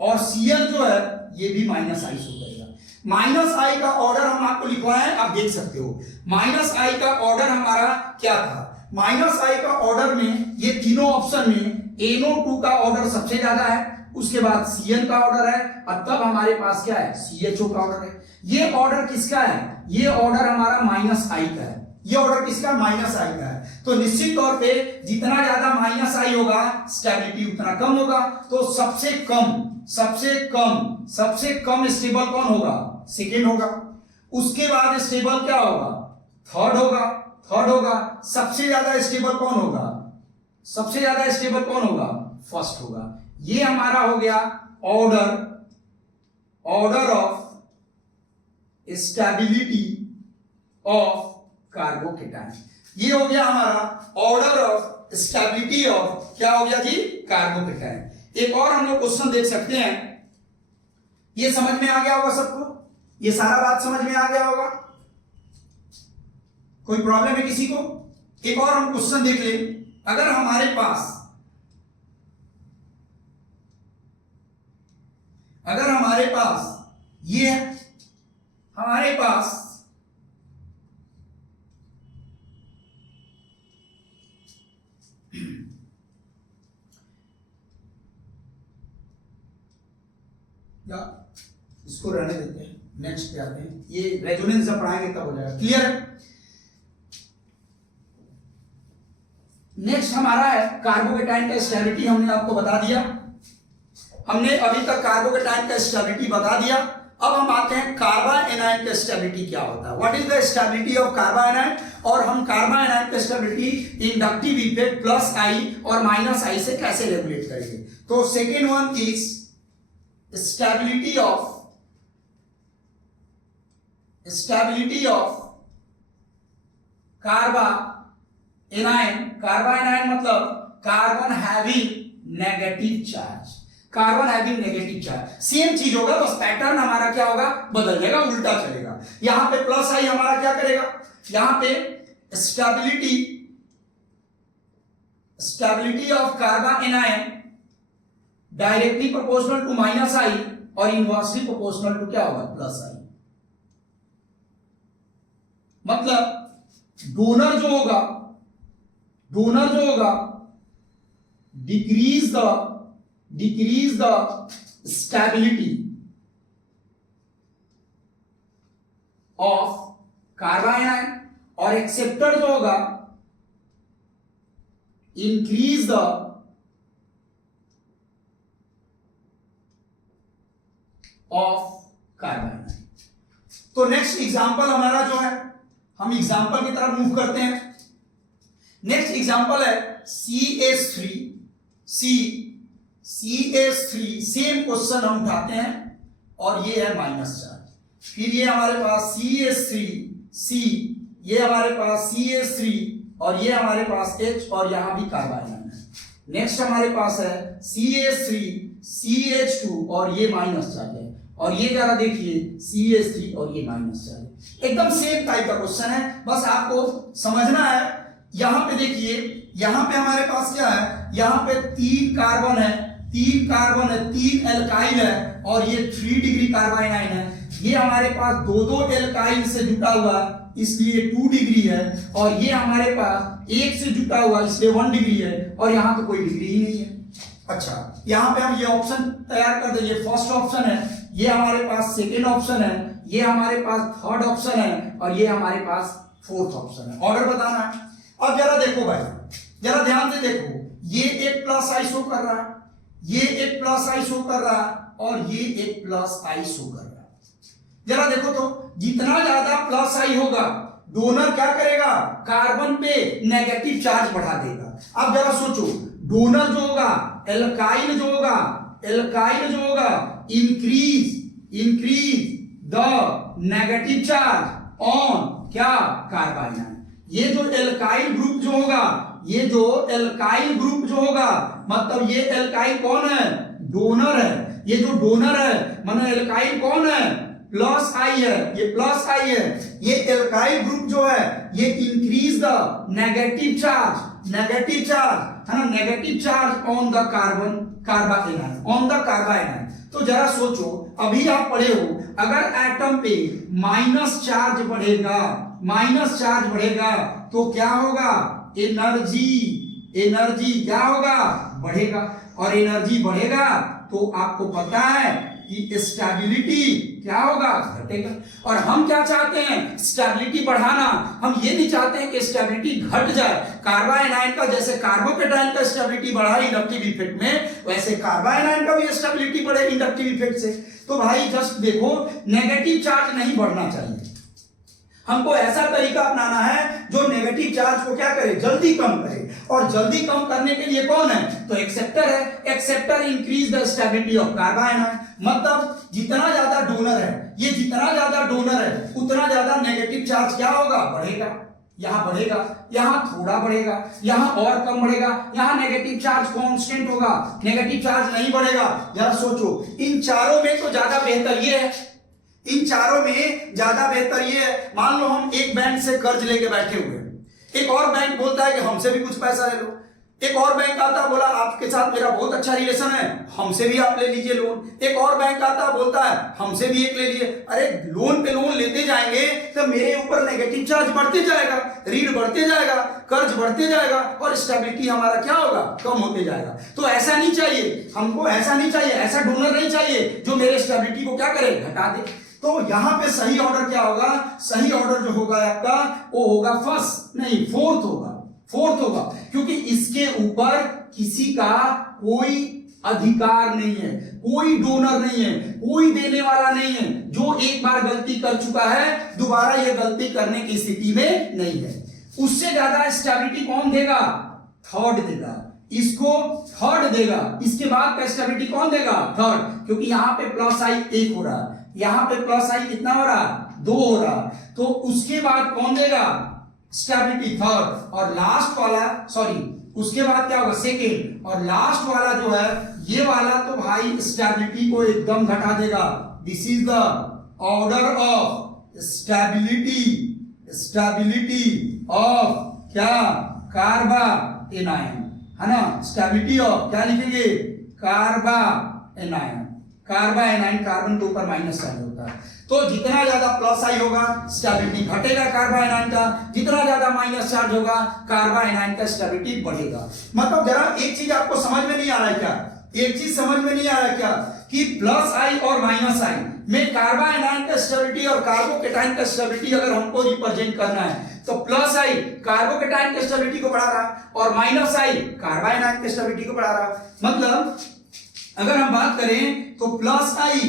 और Cl जो है ये भी -i शो करेगा। -i का ऑर्डर हम आपको लिखवाए हैं, आप देख सकते हो। -i का ऑर्डर हमारा क्या था, -i का ऑर्डर में ये तीनों ऑप्शन में NO2 का ऑर्डर सबसे ज्यादा है, उसके बाद Cl का ऑर्डर है और तब हमारे पास क्या है CHO का ऑर्डर है। ये ऑर्डर किसका है, ये ऑर्डर हमारा -i का है, ये ऑर्डर किसका -i का है। तो निश्चित तौर पे जितना ज्यादा -i होगा स्टेबिलिटी उतना कम होगा। तो सबसे कम स्टेबल कौन होगा, सेकेंड होगा, उसके बाद स्टेबल क्या होगा, थर्ड होगा, सबसे ज्यादा स्टेबल कौन होगा, फर्स्ट होगा। ये हमारा हो गया order of stability of carbocation. ये हो गया हमारा ऑर्डर ऑफ स्टेबिलिटी ऑफ क्या हो गया जी, कार्बोकेटाइन। एक और हम लोग क्वेश्चन देख सकते हैं, ये समझ में आ गया होगा सबको, ये सारा बात समझ में आ गया होगा, कोई प्रॉब्लम है किसी को। एक और हम क्वेश्चन देख ले, अगर हमारे पास ये हमारे पास या इसको रहने देते हैं, नेक्स्ट पे आते हैं, ये रेजोनेंस जब पढ़ाएंगे तब हो जाएगा, क्लियर है। नेक्स्ट हमारा है कार्बोकेटाइन का स्टेबिलिटी। हमने आपको बता दिया, हमने अभी तक कार्बोकेटाइन का स्टेबिलिटी बता दिया। अब हम आते हैं कार्बा एनायन का स्टेबिलिटी क्या होता है, what is the stability of carbanion. और हम कार्बा एनायन का स्टेबिलिटी इंडक्टिव इफेक्ट +i और -i से कैसे रेगुलेट करेंगे। तो second one is stability of carbanion मतलब carbon having negative charge, same चीज होगा, बस पैटर्न हमारा क्या होगा, बदल जाएगा, उल्टा चलेगा। यहां पे +i हमारा क्या करेगा, यहां पे stability of carbon anion directly proportional to -i और इनवर्सली प्रोपोर्शनल टू क्या होगा, +i। मतलब डोनर जो होगा decrease the stability of carbon ion और एक्सेप्टर जो होगा इंक्रीज द ऑफ कार्बन। तो नेक्स्ट एग्जांपल हमारा जो है, हम एग्जांपल की तरफ मूव करते हैं। नेक्स्ट एग्जांपल है CH3 सेम क्वेश्चन हम उठाते हैं और ये है माइनस चार्ज। फिर ये हमारे पास CH3C, ये हमारे पास CH3 और ये हमारे पास H और यहां भी कार्बन है। नेक्स्ट हमारे पास है CH3 CH2 और ये माइनस चार्ज है और ये जरा देखिए CH3 और ये माइनस चार्ज है। एकदम सेम टाइप का क्वेश्चन है, बस आपको समझना है। यहां पे देखिए, यहां पे हमारे पास क्या है, यहां पे 3 कार्बन है, 3 एल्काइल है और ये 3 डिग्री कार्बन आयन है। ये हमारे पास 2 एल्काइल से जुटा हुआ इसलिए 2 डिग्री है और ये हमारे पास 1 से जुटा हुआ इसलिए 1 डिग्री है और यहां तो कोई डिग्री ही नहीं है। अच्छा, यहां पे हम ये ऑप्शन तैयार कर दें, ये फर्स्ट ऑप्शन है, ये हमारे पास सेकेंड ऑप्शन है, ये हमारे पास थर्ड ऑप्शन है और ये हमारे पास फोर्थ ऑप्शन है। ऑर्डर बताना है। अब जरा देखो भाई, जरा ध्यान से देखो, ये एक प्लस आई शो कर रहा है, ये एक प्लस आई शो कर रहा है और ये एक प्लस आई शो कर रहा है। जरा देखो तो, जितना ज्यादा प्लस आई होगा डोनर क्या करेगा, कार्बन पे नेगेटिव चार्ज बढ़ा देगा। अब जरा सोचो, डोनर जो होगा एल्काइल जो होगा, एल्काइल जो होगा increase the negative charge on क्या, कार्बाइन। ये जो एल्काइल ग्रुप जो होगा, ये जो एल्काइल ग्रुप जो होगा, मतलब ये एल्काइल कौन है, डोनर है। ये जो डोनर है मतलब एल्काइल कौन है, प्लस आई है, ये प्लस आई है। ये एल्काइल ग्रुप जो है ये इंक्रीज द नेगेटिव चार्ज है ना, negative charge on the carbanion, on the carbanion. तो जरा सोचो, अभी आप पढ़े हो, अगर एटम पे माइनस चार्ज बढ़ेगा तो क्या होगा, एनर्जी क्या होगा, बढ़ेगा। और एनर्जी बढ़ेगा तो आपको पता है कि स्टेबिलिटी क्या होगा, घटेगा। और हम क्या चाहते हैं, स्टेबिलिटी बढ़ाना। हम ये नहीं चाहते हैं कि स्टेबिलिटी घट जाए। कार्बाइन का जैसे कार्बोकेटाइन का स्टेबिलिटी बढ़ा इंडक्टिव इफेक्ट में, वैसे कार्बाइन का भी स्टेबिलिटी बढ़े इंडक्टिव इफेक्ट से। तो भाई जस्ट देखो, नेगेटिव चार्ज नहीं बढ़ना चाहिए, हमको ऐसा तरीका अपनाना है जो नेगेटिव चार्ज को क्या करे, जल्दी कम करे। और जल्दी कम करने के लिए कौन है, तो एक्सेप्टर है। Acceptor increase the stability of carbanion. मतलब जितना ज्यादा डोनर है, ये जितना ज्यादा डोनर है उतना ज्यादा नेगेटिव चार्ज क्या होगा, बढ़ेगा। यहां बढ़ेगा, यहां थोड़ा बढ़ेगा, यहां और कम बढ़ेगा, यहां नेगेटिव चार्ज कांस्टेंट होगा, नेगेटिव चार्ज नहीं बढ़ेगा। जरा सोचो, इन चारों में तो ज्यादा बेहतर ये है, इन चारों में ज्यादा बेहतर ये है। मान लो हम एक बैंक से कर्ज लेके बैठे हुए हैं, एक और बैंक बोलता है कि हमसे भी कुछ पैसा ले लो। एक और बैंक आता बोला आपके साथ मेरा बहुत अच्छा रिलेशन है, हमसे भी आप ले लीजिए लोन। एक और बैंक आता बोलता है हमसे भी एक ले लीजिए। अरे लोन पे लोन लेते जाएंगे तो मेरे ऊपर नेगेटिव चार्ज बढ़ते जाएगा, ऋण बढ़ते जाएगा, कर्ज बढ़ते जाएगा और स्टेबिलिटी हमारा क्या होगा, कम होते जाएगा। तो ऐसा नहीं चाहिए हमको, ऐसा नहीं चाहिए, ऐसा डोनर नहीं चाहिए जो मेरे स्टेबिलिटी को क्या करे, घटा दे। तो यहां पे सही ऑर्डर क्या होगा, सही ऑर्डर जो होगा आपका वो होगा फर्स्ट नहीं फोर्थ होगा, क्योंकि इसके ऊपर किसी का कोई अधिकार नहीं है, कोई डोनर नहीं है, कोई देने वाला नहीं है। जो एक बार गलती कर चुका है दोबारा ये गलती करने की स्थिति में नहीं है। उससे ज्यादा स्टेबिलिटी कौन देगा, थर्ड देगा, इसको थर्ड देगा। इसके बाद का स्टेबिलिटी कौन देगा, थर्ड, क्योंकि यहां पे प्लस आई 1 हो रहा है, यहां पे प्लस आई कितना हो रहा, 2 हो रहा। तो उसके बाद कौन देगा, स्टेबिलिटी थर्ड। और लास्ट वाला उसके बाद क्या होगा, सेकेंड। और लास्ट वाला जो है ये वाला तो भाई स्टेबिलिटी को एकदम घटा देगा। This is the order of stability of क्या, कार्बाएनाइन, है ना। स्टेबिलिटी ऑफ क्या लिखेंगे, कार्बाएनाइन। कार्बाएनाइन कार्बन के ऊपर माइनस साइन होता है। तो जितना ज्यादा प्लस आई होगा स्टेबिलिटी घटेगा कार्बाएनाइन का, जितना ज्यादा माइनस चार्ज होगा कार्बाएनाइन का स्टेबिलिटी बढ़ेगा। मतलब जरा एक चीज आपको समझ में नहीं आ रहा है क्या, एक चीज समझ में नहीं आ रहा है क्या, कि प्लस आई और माइनस आई में कार्बाएनाइन का स्टेबिलिटी और कार्बोकेटाइन का स्टेबिलिटी अगर हमको रिप्रेजेंट करना है तो प्लस आई कार्बोकेटाइन के स्टेबिलिटी को बढ़ा रहा है और माइनस आई कार्बाएनाइन के स्टेबिलिटी को बढ़ा रहा है। मतलब अगर हम बात करें तो प्लस आई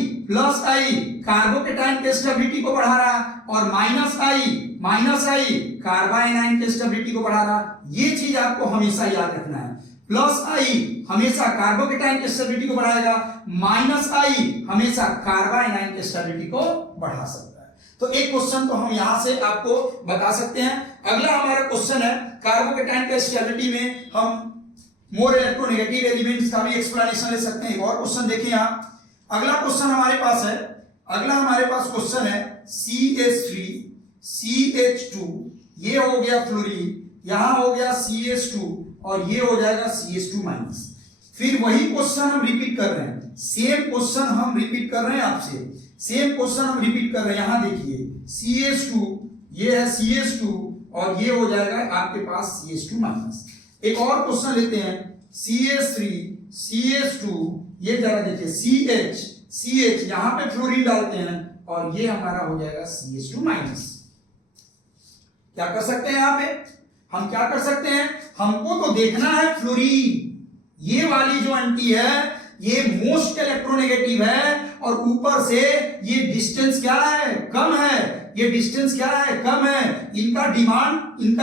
कार्बोकेटाइन के स्टेबिलिटी को बढ़ा रहा है और माइनस आई कार्बाएनाइन के स्टेबिलिटी को बढ़ा रहा है। ये चीज आपको हमेशा याद रखना है। प्लस आई हमेशा कार्बोकेटाइन के स्टेबिलिटी को बढ़ाएगा, माइनस आई हमेशा कार्बाएनाइन के स्टेबिलिटी को बढ़ा सकता है। तो एक क्वेश्चन तो हम यहां से आपको बता सकते हैं। अगला हमारा क्वेश्चन है कार्बोकेटाइन के स्टेबिलिटी में हम मोर इलेक्ट्रोनेगेटिव एलिमेंट्स का भी एक्सप्लेनेशन ले सकते हैं। और क्वेश्चन देखिए यहाँ, अगला क्वेश्चन हमारे पास है, अगला हमारे पास क्वेश्चन है CH3 CH2, ये हो गया फ्लोरीन, यहां हो गया CH2 और ये हो जाएगा CH2 माइनस। फिर वही क्वेश्चन हम रिपीट कर रहे हैं, सेम क्वेश्चन हम रिपीट कर रहे हैं आपसे, सेम क्वेश्चन हम रिपीट कर रहे हैं। यहां देखिए CH2, ये है CH2 और ये हो जाएगा आपके पास CH2 माइनस। एक और क्वेश्चन लेते हैं CH3 CH2, ये जरा देखिए CH यहां पे फ्लोरीन डालते हैं और ये हमारा हो जाएगा CH2 माइनस। क्या कर सकते हैं यहां पे हम क्या कर सकते हैं, हमको तो देखना है फ्लोरीन, ये वाली जो एंटी है ये मोस्ट इलेक्ट्रोनेगेटिव है और ऊपर से ये डिस्टेंस क्या है, कम है, ये डिस्टेंस क्या है, कम है। इनका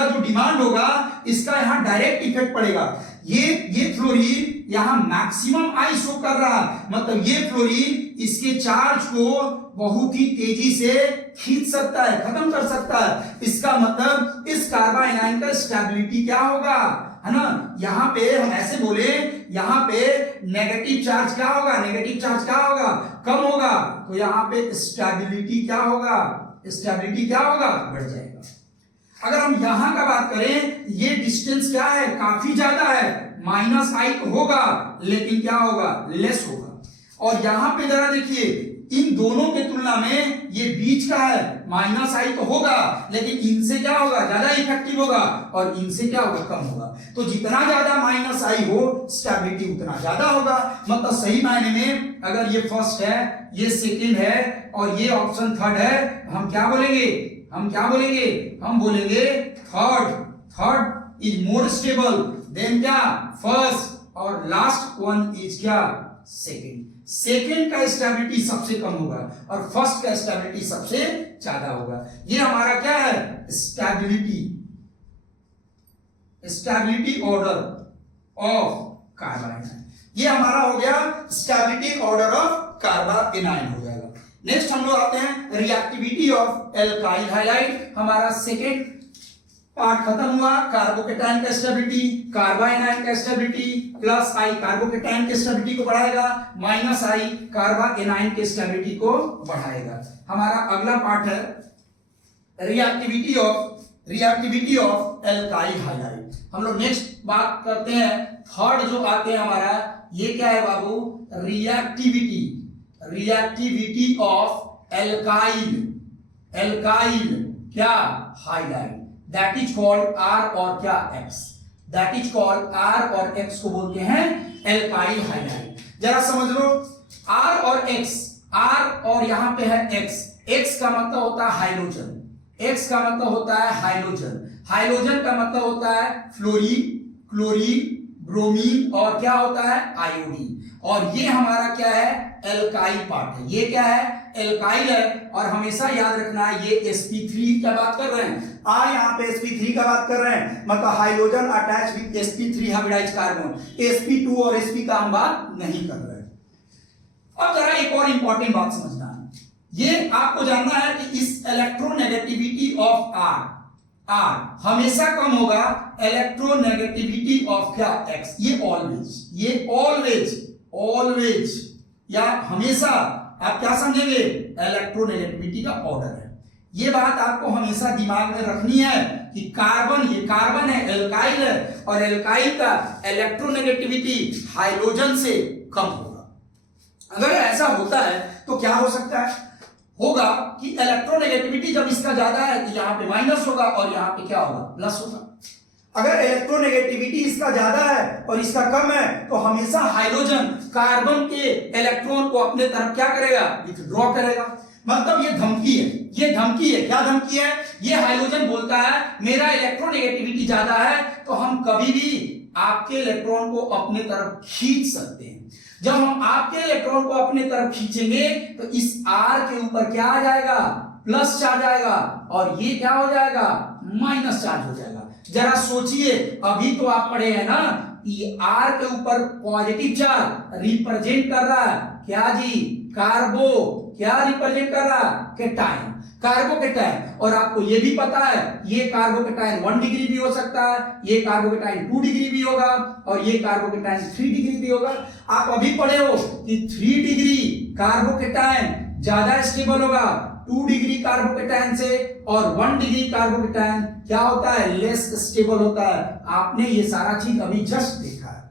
जो डिमांड होगा इसका यहां डायरेक्ट इफेक्ट पड़ेगा। ये फ्लोरीन यहां मैक्सिमम आई शो कर रहा, मतलब ये फ्लोरीन इसके चार्ज को बहुत ही तेजी से खींच सकता है, खत्म कर सकता है। इसका मतलब इस कार्बाइनाइन का स्टेबिलिटी क्या होगा, है ना। यहां पे हम ऐसे बोले, यहां पे नेगेटिव चार्ज क्या होगा, नेगेटिव चार्ज क्या होगा, कम होगा, तो यहां पे स्टेबिलिटी क्या होगा, स्टेबिलिटी क्या होगा, बढ़ जाएगा। अगर हम यहां का बात करें, ये डिस्टेंस क्या है, काफी ज्यादा है, माइनस आई होगा लेकिन क्या होगा, लेस होगा। और यहां पे जरा देखिए, इन दोनों के तुलना में ये बीच का है, माइनस आई तो होगा लेकिन इनसे क्या होगा, ज्यादा इफेक्टिव होगा, और इनसे क्या होगा, कम होगा। तो जितना ज्यादा माइनस आई हो स्टेबिलिटी उतना ज्यादा होगा। मतलब सही मायने में अगर ये फर्स्ट है, ये सेकंड है और ये ऑप्शन थर्ड है, हम क्या बोलेंगे, हम बोलेंगे third is more stable then क्या, फर्स्ट, और लास्ट वन इज क्या, सेकेंड का स्टेबिलिटी सबसे कम होगा और फर्स्ट का स्टेबिलिटी सबसे ज्यादा होगा। ये हमारा क्या है, स्टेबिलिटी ऑर्डर ऑफ कार्बाइनाइन। ये हमारा हो गया स्टेबिलिटी ऑर्डर ऑफ कार्बाइनाइन हो जाएगा। नेक्स्ट हम लोग आते हैं रिएक्टिविटी ऑफ एल्काइल हाइलाइड। हमारा सेकेंड पार्ट खत्म हुआ, कार्बोकेटाइन का स्टेबिलिटी, कार्बाइनाइन का स्टेबिलिटी, प्लस आई कार्बोकेटाइन के स्टेबिलिटी को बढ़ाएगा, माइनस आई कार्बाइनाइन के स्टेबिलिटी को बढ़ाएगा। हमारा अगला पार्ट है रिएक्टिविटी ऑफ एल्काइल हाइलाइड। हम लोग नेक्स्ट बात करते हैं, थर्ड जो आते हैं हमारा, ये क्या है बाबू, रिएक्टिविटी ऑफ एल्काइल क्या, halide, that is called R और क्या, X, that is called R और एक्स को बोलते हैं एल्काइल हाइलाइड। जरा समझ लो, आर और एक्स, आर और यहां पे है एक्स, एक्स का मतलब होता है हाइड्रोजन, एक्स का मतलब होता है हाइड्रोजन, हाइड्रोजन का मतलब होता है फ्लोरीन, क्लोरीन, ब्रोमीन और क्या होता है, आयोडीन। और ये हमारा क्या है, एल्काइल पार्ट है, ये क्या है, एल्काइल है। और हमेशा याद रखना है ये sp3 क्या बात कर रहे हैं, आर यहाँ पे sp3 का बात कर रहे हैं, मतलब hydrogen attach with sp3 hybridised carbon, sp2 और sp का हम बात नहीं कर रहे हैं। अब जरा एक और इंपॉर्टेंट बात समझना है, ये आपको जानना है कि इस इलेक्ट्रोनेगेटिविटी ऑफ आर हमेशा कम होगा इलेक्ट्रोनेगेटिविटी ऑफ क्या, एक्स। ये ऑलवेज या हमेशा आप क्या समझेंगे, इलेक्ट्रोनेगेटिविटी का ऑर्डर है। ये बात आपको हमेशा दिमाग में रखनी है कि ये कार्बन है, एल्काइल है, और एल्काइल का इलेक्ट्रोनेगेटिविटी हाइड्रोजन से कम होगा। अगर ऐसा होता है तो क्या हो सकता है, होगा कि इलेक्ट्रोनेगेटिविटी जब इसका ज्यादा है तो यहाँ पे माइनस होगा और यहाँ पे क्या होगा, प्लस होगा। अगर इलेक्ट्रोनेगेटिविटी इसका ज्यादा है और इसका कम है तो हमेशा हाइड्रोजन कार्बन के इलेक्ट्रॉन को अपने तरफ क्या करेगा, विथड्रॉ करेगा। मतलब ये धमकी है, क्या धमकी है, ये हाइड्रोजन बोलता है मेरा इलेक्ट्रोनेगेटिविटी ज्यादा है तो हम कभी भी आपके इलेक्ट्रॉन को अपने तरफ खींच सकते हैं। जब हम आपके इलेक्ट्रॉन को अपने तरफ खींचेंगे तो इस आर के ऊपर क्या आ जाएगा, प्लस चार्ज आएगा, और ये क्या हो जाएगा, माइनस चार्ज हो जाएगा। जरा सोचिए, अभी तो आप पढ़े हैं ना कि आर के ऊपर पॉजिटिव चार्ज रिप्रेजेंट कर रहा है क्या जी, कार्बो, क्या रिप्रेजेंट कर रहा है, केटायन, कार्बोकेटायन। और आपको ये भी पता है ये कार्बोकेटायन 1 डिग्री भी हो सकता है, ये कार्बोकेटायन 2 डिग्री भी होगा, और ये कार्बोकेटायन 3 डिग्री भी होगा। आप अभी पढ़े हो कि 3 डिग्री कार्बोकेटायन ज्यादा स्टेबल होगा 2 डिग्री कार्बोकेटायन से, और 1 डिग्री कार्बोकेटायन क्या होता है, लेस स्टेबल होता है। आपने ये सारा चीज अभी जस्ट देखा है।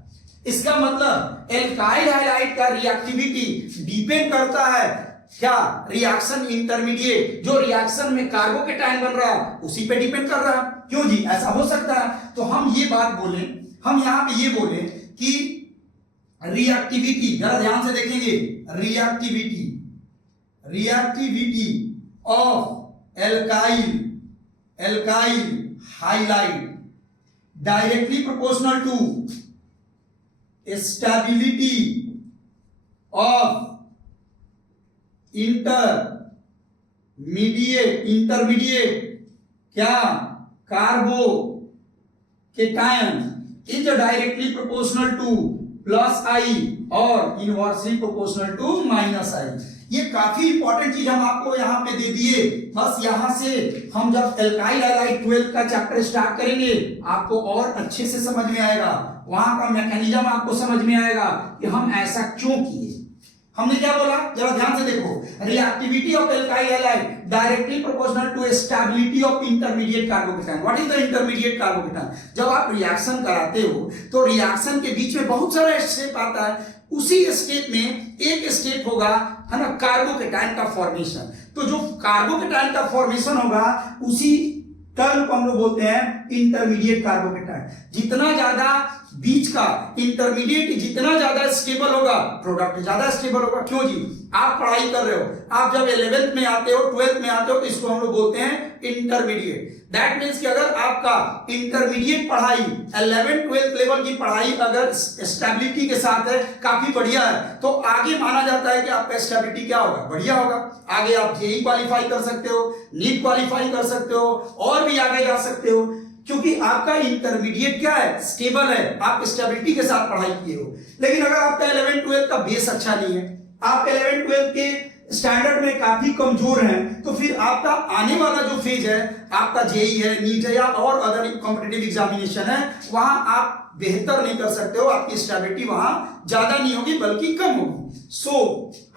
इसका मतलब एल्काइल हाइलाइड का रिएक्टिविटी डिपेंड करता है क्या, रिएक्शन इंटरमीडिएट, जो रिएक्शन में कार्बोकेटायन बन रहा है उसी पे डिपेंड कर रहा है। क्यों जी, ऐसा हो सकता है। तो हम ये बात बोले, हम यहां पे ये बोले कि रिएक्टिविटी, जरा ध्यान से देखेंगे, reactivity of alkyl halide directly proportional to stability of intermediate क्या carbocation is directly proportional to plus I और inversely proportional to minus I. ये काफी इंपॉर्टेंट चीज हम आपको यहाँ पे दे दिए। बस यहाँ से हम जब एल्काइल हैलाइड 12 का चैप्टर स्टार्ट करेंगे आपको और अच्छे से समझ में आएगा, वहां का मैकेनिज्म आपको समझ में आएगा कि हम ऐसा क्यों किए। हमने क्या बोला, जरा ध्यान से देखो, reactivity of alkyl halide directly proportional to stability of intermediate carbocation. What is the intermediate carbocation? जब आप रिएक्शन कराते हो तो रिएक्शन के बीच में बहुत सारा स्टेप आता है, उसी स्टेप में एक स्टेप होगा है ना कार्बोकेटायन का फॉर्मेशन। तो जो कार्बोकेटायन का फॉर्मेशन होगा उसी टर्म को हम लोग बोलते हैं इंटरमीडिएट कार्बोकेटायन। जितना ज्यादा बीच का इंटरमीडिएट जितना ज्यादा स्टेबल होगा प्रोडक्ट ज्यादा स्टेबल होगा। क्यों जी, आप पढ़ाई कर रहे हो, आप जब 11th में आते हो 12th में आते हो तो इसको हम लोग बोलते हैं इंटरमीडिएट। दैट मीन्स कि अगर आपका इंटरमीडिएट पढ़ाई 11th-12th लेवल की पढ़ाई अगर स्टेबिलिटी के साथ है, काफी बढ़िया है, तो आगे माना जाता है कि आपका स्टेबिलिटी क्या होगा, बढ़िया होगा। आगे आप जेईई क्वालिफाई कर सकते हो, नीट क्वालिफाई कर सकते हो और भी आगे जा सकते हो, क्योंकि आपका इंटरमीडिएट क्या है, स्टेबल है, आप स्टेबिलिटी के साथ पढ़ाई किए हो। लेकिन अगर आपका 11th-12th का बेस अच्छा नहीं है, आप 11th-12th के स्टैंडर्ड में काफी कमजोर हैं, तो फिर आपका आने वाला जो फेज है, आपका जेईई है, नीट है या और अदर कॉम्पिटिटिव एग्जामिनेशन है, वहां आप बेहतर नहीं कर सकते हो, आपकी स्टेबिलिटी वहां ज्यादा नहीं होगी बल्कि कम होगी।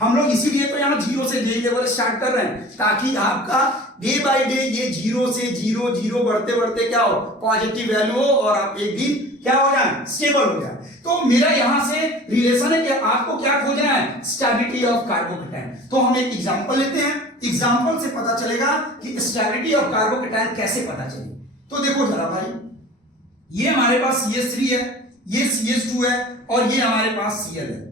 हम लोग इसीलिए तो यहाँ 0 से जेईई लेवल स्टार्ट कर रहे हैं, ताकि आपका डे बाय डे ये 0 से 0 बढ़ते बढ़ते क्या हो, पॉजिटिव वैल्यू हो और आप एक दिन क्या हो जाए, स्टेबल हो जाए। तो मेरा यहां से रिलेशन है कि आपको क्या खोजना है, स्टेबिलिटी ऑफ कार्बोकेटायन। तो हम एक एग्जांपल लेते हैं, एग्जांपल से पता चलेगा कि स्टेबिलिटी ऑफ कार्बोकेटायन कैसे पता चले। तो देखो जरा भाई, ये हमारे पास CH3 है, ये CH2 है और ये हमारे पास Cl है।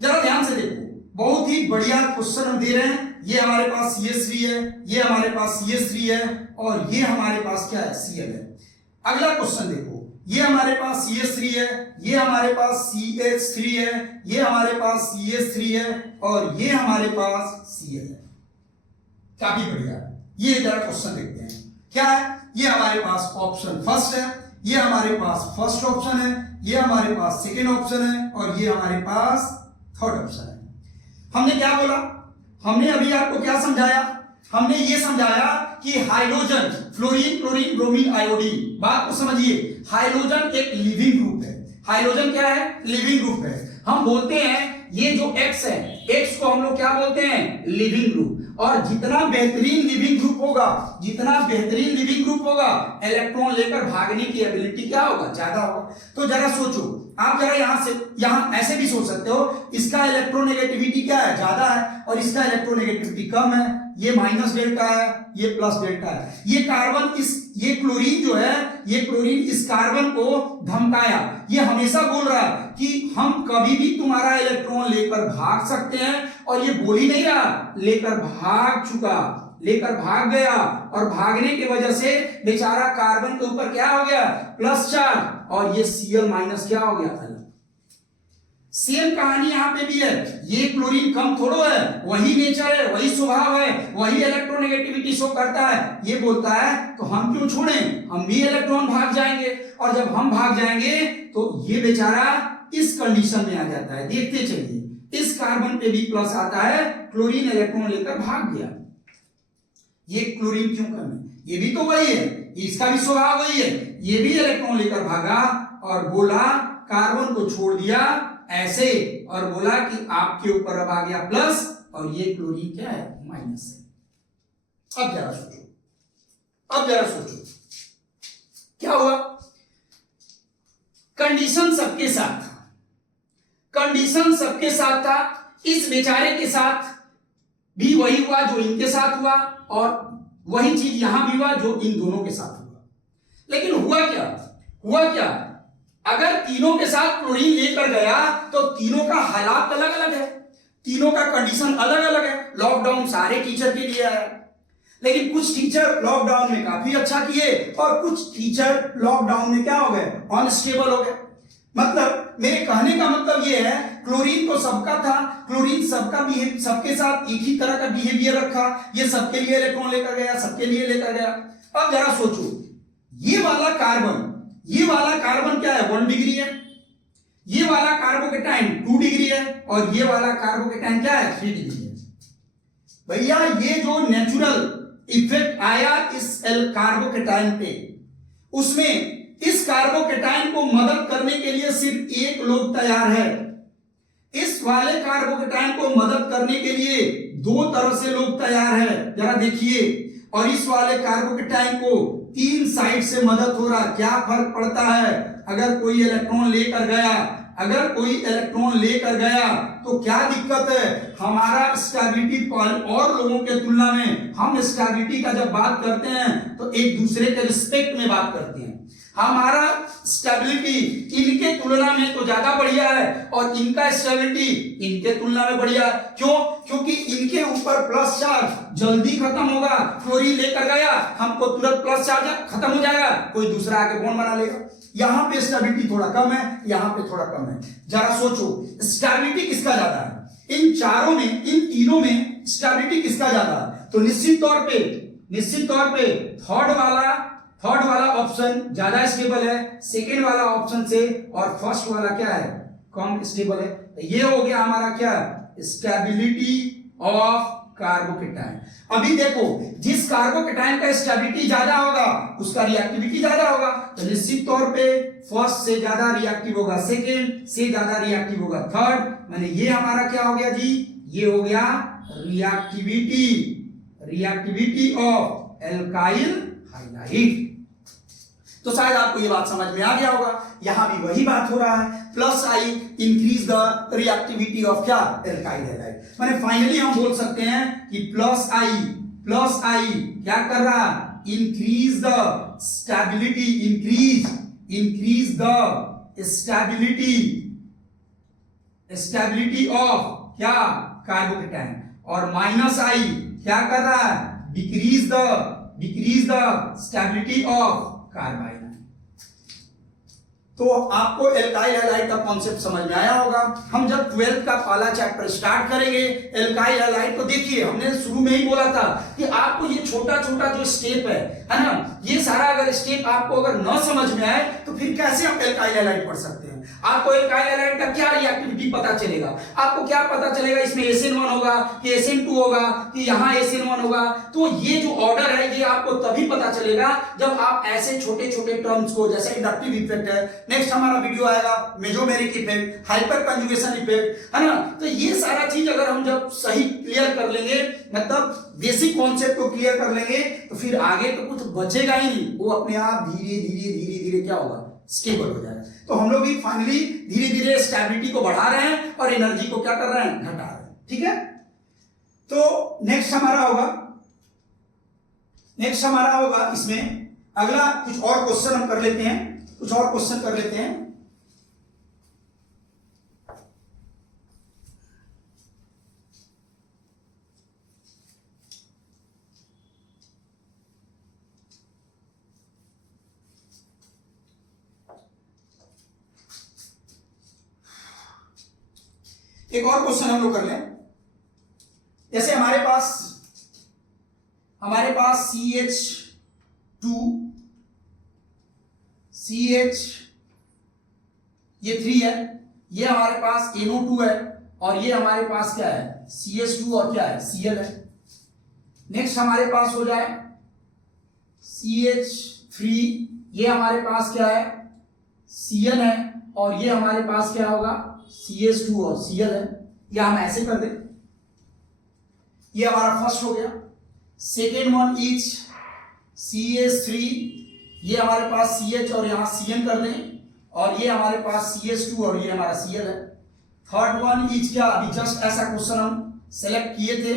जरा ध्यान से देखो, बहुत ही बढ़िया क्वेश्चन हम दे रहे हैं। ये हमारे पास CH3 है, ये हमारे पास CH3 है और ये हमारे पास क्या है, Cl है। अगला क्वेश्चन देखो, ये हमारे पास CH3 है, ये हमारे पास CH3 है, ये हमारे पास CH3 है और ये हमारे पास Cl है। काफी बढ़िया। ये जरा क्वेश्चन देखते हैं क्या है। ये हमारे पास ऑप्शन फर्स्ट है, ये हमारे पास फर्स्ट ऑप्शन है, ये हमारे पास सेकेंड ऑप्शन है और ये हमारे पास थर्ड ऑप्शन है। हमने क्या बोला, हमने अभी आपको क्या समझाया, हमने ये समझाया कि hydrogen, fluorine, chlorine, bromine, iodine. बात को समझिए, हाइड्रोजन एक लिविंग ग्रुप है। हाइड्रोजन क्या है, लिविंग ग्रुप है। हम बोलते हैं ये जो X है, X को हम लोग क्या बोलते हैं, लिविंग ग्रुप। और जितना बेहतरीन लिविंग ग्रुप होगा, जितना बेहतरीन लिविंग ग्रुप होगा, इलेक्ट्रॉन लेकर भागने की एबिलिटी क्या होगा, ज्यादा होगा। तो जरा सोचो, आप जरा यहां से यहां ऐसे भी सोच सकते हो, इसका इलेक्ट्रोनेगेटिविटी क्या है, ज्यादा है और इसका इलेक्ट्रोनेगेटिविटी कम है। ये माइनस डेल्टा है, ये प्लस डेल्टा है। ये कार्बन ये क्लोरीन जो है, ये क्लोरीन इस कार्बन को धमकाया। ये हमेशा बोल रहा है कि हम कभी भी तुम्हारा इलेक्ट्रॉन लेकर भाग सकते हैं, और ये बोल ही नहीं रहा, लेकर भाग चुका, लेकर भाग गया। और भागने की वजह से बेचारा कार्बन के ऊपर क्या हो गया, प्लस चार्ज, और ये Cl माइनस क्या हो गया, अलग। सेम कहानी यहां पे भी है। ये क्लोरीन कम थोड़ो है, वही नेचर है, वही स्वभाव है, वही इलेक्ट्रोनेगेटिविटी शो करता है। ये बोलता है तो हम क्यों छोड़ें, हम भी इलेक्ट्रॉन भाग जाएंगे। और जब हम भाग जाएंगे तो ये बेचारा इस कंडीशन में आ जाता है। देखते चलिए, इस कार्बन पे भी प्लस आता है, क्लोरीन इलेक्ट्रॉन लेकर भाग गया। ये क्लोरीन क्यों कम है, ये भी तो वही है, इसका भी स्वभाव वही है। ये भी इलेक्ट्रॉन लेकर भागा और बोला, कार्बन को छोड़ दिया ऐसे, और बोला कि आपके ऊपर अब आ गया प्लस, और ये क्लोरीन क्या है, माइनस है। अब जरा सोचो, अब जरा सोचो क्या हुआ। कंडीशन सबके साथ था, कंडीशन सबके साथ था। इस बेचारे के साथ भी वही हुआ जो इनके साथ हुआ, और वही चीज यहां भी हुआ जो इन दोनों के साथ हुआ। लेकिन हुआ क्या, हुआ क्या, अगर तीनों के साथ क्लोरीन लेकर गया तो तीनों का हालात अलग अलग है, तीनों का कंडीशन अलग अलग है। लॉकडाउन सारे टीचर के लिए आया, लेकिन कुछ टीचर लॉकडाउन में काफी अच्छा किए और कुछ टीचर लॉकडाउन में क्या हो गए, अनस्टेबल हो गए। मतलब मेरे कहने का मतलब ये है, क्लोरीन तो सबका था, क्लोरीन सबके साथ एक ही तरह का बिहेवियर रखा, ये सबके लिए इलेक्ट्रॉन लेकर गया, सबके लिए लेकर गया। अब जरा सोचो, ये वाला कार्बन क्या है, 1 डिग्री है, ये वाला कार्बोकेटाइन 2 डिग्री है, और ये वाला कार्बोकेटाइन क्या है, 3 डिग्री है। भैया ये जो नेचुरल इफेक्ट आया इस कार्बोकेटाइन पे, उसमें इस कार्बोकेटाइन को मदद करने के लिए सिर्फ एक लोग तैयार है। इस वाले कार्बोकेटाइन को मदद करने के लिए 2 तरह से लोग तैयार है, जरा देखिए। और इस वाले कार्बोकेटाइन को 3 साइड से मदद हो रहा। क्या फर्क पड़ता है, अगर कोई इलेक्ट्रॉन लेकर गया तो क्या दिक्कत है, हमारा स्टेबिलिटी और लोगों के तुलना में हम स्टेबिलिटी का जब बात करते हैं तो एक दूसरे के रिस्पेक्ट में बात करते हैं। हमारा स्टेबिलिटी इनके तुलना में तो ज्यादा बढ़िया है और इनका स्टेबिलिटी इनके तुलना में बढ़िया है। क्यों? क्योंकि इनके ऊपर प्लस चार्ज जल्दी खत्म होगा, क्लोरीन लेकर गया, हमको तुरंत प्लस चार्ज खत्म हो जाएगा, कोई दूसरा आके बॉन्ड बना लेगा। यहां पे स्टेबिलिटी थोड़ा कम है, यहां पे थोड़ा कम है। जरा सोचो, स्टेबिलिटी किसका ज्यादा है, इन तीनों में स्टेबिलिटी किसका ज्यादा है? तो निश्चित तौर पे थर्ड वाला ऑप्शन ज्यादा स्टेबल है सेकेंड वाला ऑप्शन से, और फर्स्ट वाला क्या है, कम स्टेबल है। ये हो गया हमारा क्या, स्टेबिलिटी ऑफ कार्बोकेटाइन। अभी देखो, जिस कार्बोकेटाइन का स्टेबिलिटी ज्यादा होगा उसका रिएक्टिविटी ज्यादा होगा, तो निश्चित तौर पे फर्स्ट से ज्यादा रिएक्टिव होगा, सेकेंड से ज्यादा रिएक्टिव होगा थर्ड। माने ये हमारा क्या हो गया जी, ये हो गया रिएक्टिविटी ऑफ एल्काइल हाइलाइड। तो शायद आपको ये बात समझ में आ गया होगा। यहां भी वही बात हो रहा है, plus I increase the reactivity of क्या, एल्काइल हैलाइड। माने फाइनली हम बोल सकते हैं कि प्लस आई क्या कर रहा, increase the stability, increase the stability of क्या, कार्बोकेटाइन। और माइनस आई क्या कर रहा है, decrease the stability of carbanion. तो आपको एल्काइल हैलाइड का कॉन्सेप्ट समझ में आया होगा। हम जब 12th का पहला चैप्टर स्टार्ट करेंगे एल्काइल हैलाइड, तो देखिए हमने शुरू में ही बोला था कि आपको ये छोटा जो स्टेप है ना, ये सारा अगर स्टेप आपको अगर न समझ में आए तो फिर कैसे हम एल्काइल हैलाइड पढ़ सकते हैं। आपको एल्काइल हैलाइड का क्या रिएक्टिविटी पता चलेगा, आपको क्या पता चलेगा इसमें SN1 होगा कि SN2 होगा कि यहाँ SN1 होगा। तो ये जो ऑर्डर है ये आपको तभी पता चलेगा जब आप ऐसे छोटे टर्म्स को, जैसे इंडक्टिव इफेक्ट है, नेक्स्ट हमारा वीडियो आएगा mesomeric effect, hyper conjugation effect, है ना। तो ये सारा चीज अगर हम जब सही क्लियर कर लेंगे, मतलब बेसिक कॉन्सेप्ट को क्लियर कर लेंगे, तो फिर आगे तो कुछ बचेगा ही नहीं, वो अपने आप धीरे क्या होगा, स्टेबल हो जाएगा। तो हम लोग भी फाइनली धीरे स्टेबिलिटी को बढ़ा रहे हैं और एनर्जी को क्या कर रहे हैं, घटा रहे हैं। ठीक है, तो नेक्स्ट हमारा होगा इसमें अगला कुछ और क्वेश्चन हम कर लेते हैं, एक और क्वेश्चन हम लोग कर लें। जैसे हमारे पास CH ये 3 है, ये हमारे पास NO2 है, और ये हमारे पास क्या है, CH2 और क्या है, Cl है। नेक्स्ट हमारे पास हो जाए CH3, ये हमारे पास क्या है, Cl है, और ये हमारे पास क्या होगा, CH2 और Cl है। या हम ऐसे कर दें, ये हमारा फर्स्ट हो गया। सेकेंड वन इज CH3, ये हमारे पास CH और यहां Cn कर दें, और ये हमारे पास CH2 और ये हमारा Cl है। थर्ड वन इज क्या, अभी जस्ट ऐसा क्वेश्चन हम सेलेक्ट किए थे,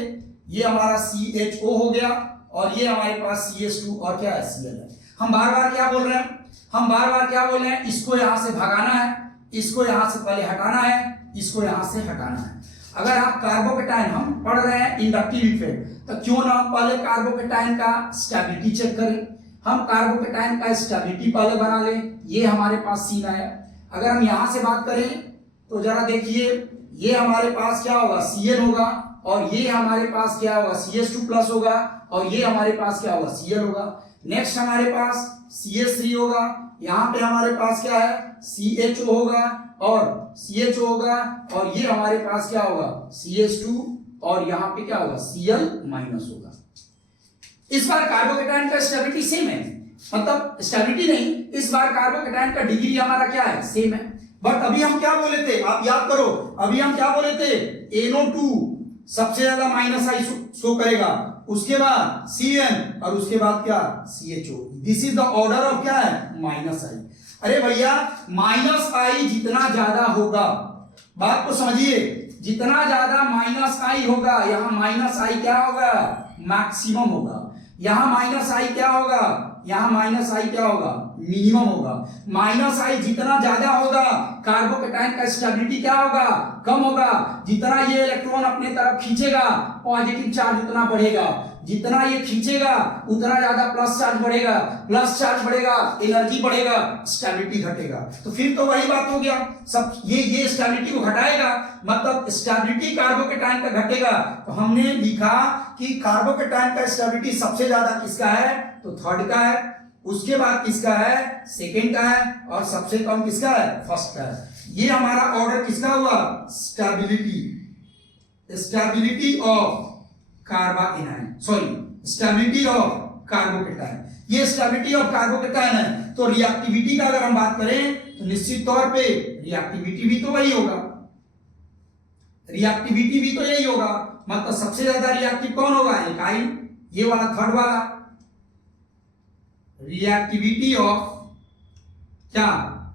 ये हमारा CHO हो गया, और ये हमारे पास CH2 और क्या है, Cl है। हम बार बार क्या बोल रहे हैं, इसको यहां से भगाना है, इसको यहां से पहले हटाना है, इसको यहां से हटाना है। अगर आप कार्बोकेटाइन, हम पढ़ रहे हैं इंडक्टिव इफेक्ट, तो क्यों ना हम पहले कार्बोकेटाइन का स्टेबिलिटी चेक करें। हम कार्बोकेटाइन का स्टेबिलिटी पहले बना लें। ये हमारे पास सीन आया। अगर हम यहां से बात करें तो जरा देखिए, ये हमारे पास क्या होगा, Cl होगा, और ये हमारे पास क्या होगा, CH2 प्लस होगा, और ये हमारे पास क्या होगा, Cl होगा। नेक्स्ट हमारे पास CH3 होगा, यहाँ पे हमारे पास क्या है, CHO होगा, और CHO होगा, और ये हमारे पास क्या होगा, CH2, और यहाँ पे क्या होगा, Cl माइनस होगा। इस बार कार्बोकेटाइन का स्टेबिलिटी सेम है, मतलब स्टेबिलिटी नहीं, इस बार कार्बोकेटाइन का डिग्री हमारा क्या है, सेम है। बट अभी हम क्या बोले थे, आप याद करो, अभी हम क्या बोले थे, NO2 सबसे ज्यादा माइनस आई शो करेगा, उसके बाद Cn, और उसके बाद क्या, CHO। This is the order of क्या है, माइनस आई। अरे भैया माइनस आई जितना ज्यादा होगा, बात को समझिए, जितना ज्यादा माइनस आई होगा, यहां माइनस आई क्या होगा, मैक्सिमम होगा। यहां माइनस आई क्या होगा, यहां माइनस आई क्या होगा, मिनिमम होगा। माइनस आई जितना ज्यादा होगा, कार्बोकेटाइन का स्टेबिलिटी क्या होगा, कम होगा। जितना ये इलेक्ट्रॉन अपने तरफ खींचेगा, पॉजिटिव चार्ज उतना बढ़ेगा। जितना ये खींचेगा उतना ज्यादा प्लस चार्ज बढ़ेगा। प्लस चार्ज बढ़ेगा, एनर्जी बढ़ेगा, स्टेबिलिटी घटेगा। तो फिर तो वही बात हो गया, सब ये स्टेबिलिटी को घटाएगा, मतलब स्टेबिलिटी कार्बोकेटाइन का घटेगा। तो हमने लिखा कि कार्बोकेटाइन का स्टेबिलिटी सबसे ज्यादा किसका है, तो थर्ड का है, उसके बाद किसका है, सेकंड का है, और सबसे कम किसका है, फर्स्ट का है। ये हमारा ऑर्डर किसका हुआ, stability of carbocation, sorry stability of carbocation. ये स्टेबिलिटी ऑफ कार्बोकेटाइन है। तो रिएक्टिविटी का अगर हम बात करें तो निश्चित तौर पे रिएक्टिविटी भी तो वही होगा, रिएक्टिविटी भी तो यही होगा, मतलब सबसे ज्यादा रिएक्टिव कौन होगा, एल्काइल, ये वाला थर्ड वाला। रिएक्टिविटी ऑफ क्या,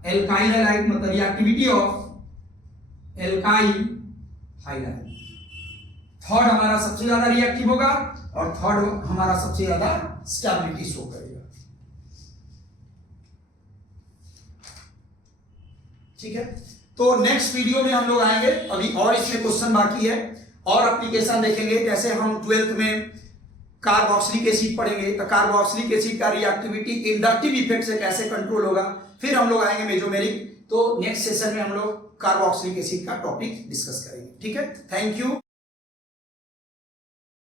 एल्काइल हाइलाइट, मतलब reactivity of alkyl highlight. Third हमारा सबसे ज्यादा रिएक्टिव होगा, और थर्ड हमारा सबसे ज्यादा स्टेबिलिटी शो करेगा। ठीक है, तो नेक्स्ट वीडियो में हम लोग आएंगे, अभी और इसमें क्वेश्चन बाकी है, और एप्लीकेशन देखेंगे। जैसे हम 12th में कार्बोक्सिलिक एसिड पढ़ेंगे, तो कार्बोक्सिलिक एसिड का रिएक्टिविटी इंडक्टिव इफेक्ट से कैसे कंट्रोल होगा। फिर हम लोग आएंगे मेसोमेरिक। तो नेक्स्ट सेशन में हम लोग कार्बोक्सिलिक एसिड का टॉपिक डिस्कस करेंगे। ठीक है, थैंक यू।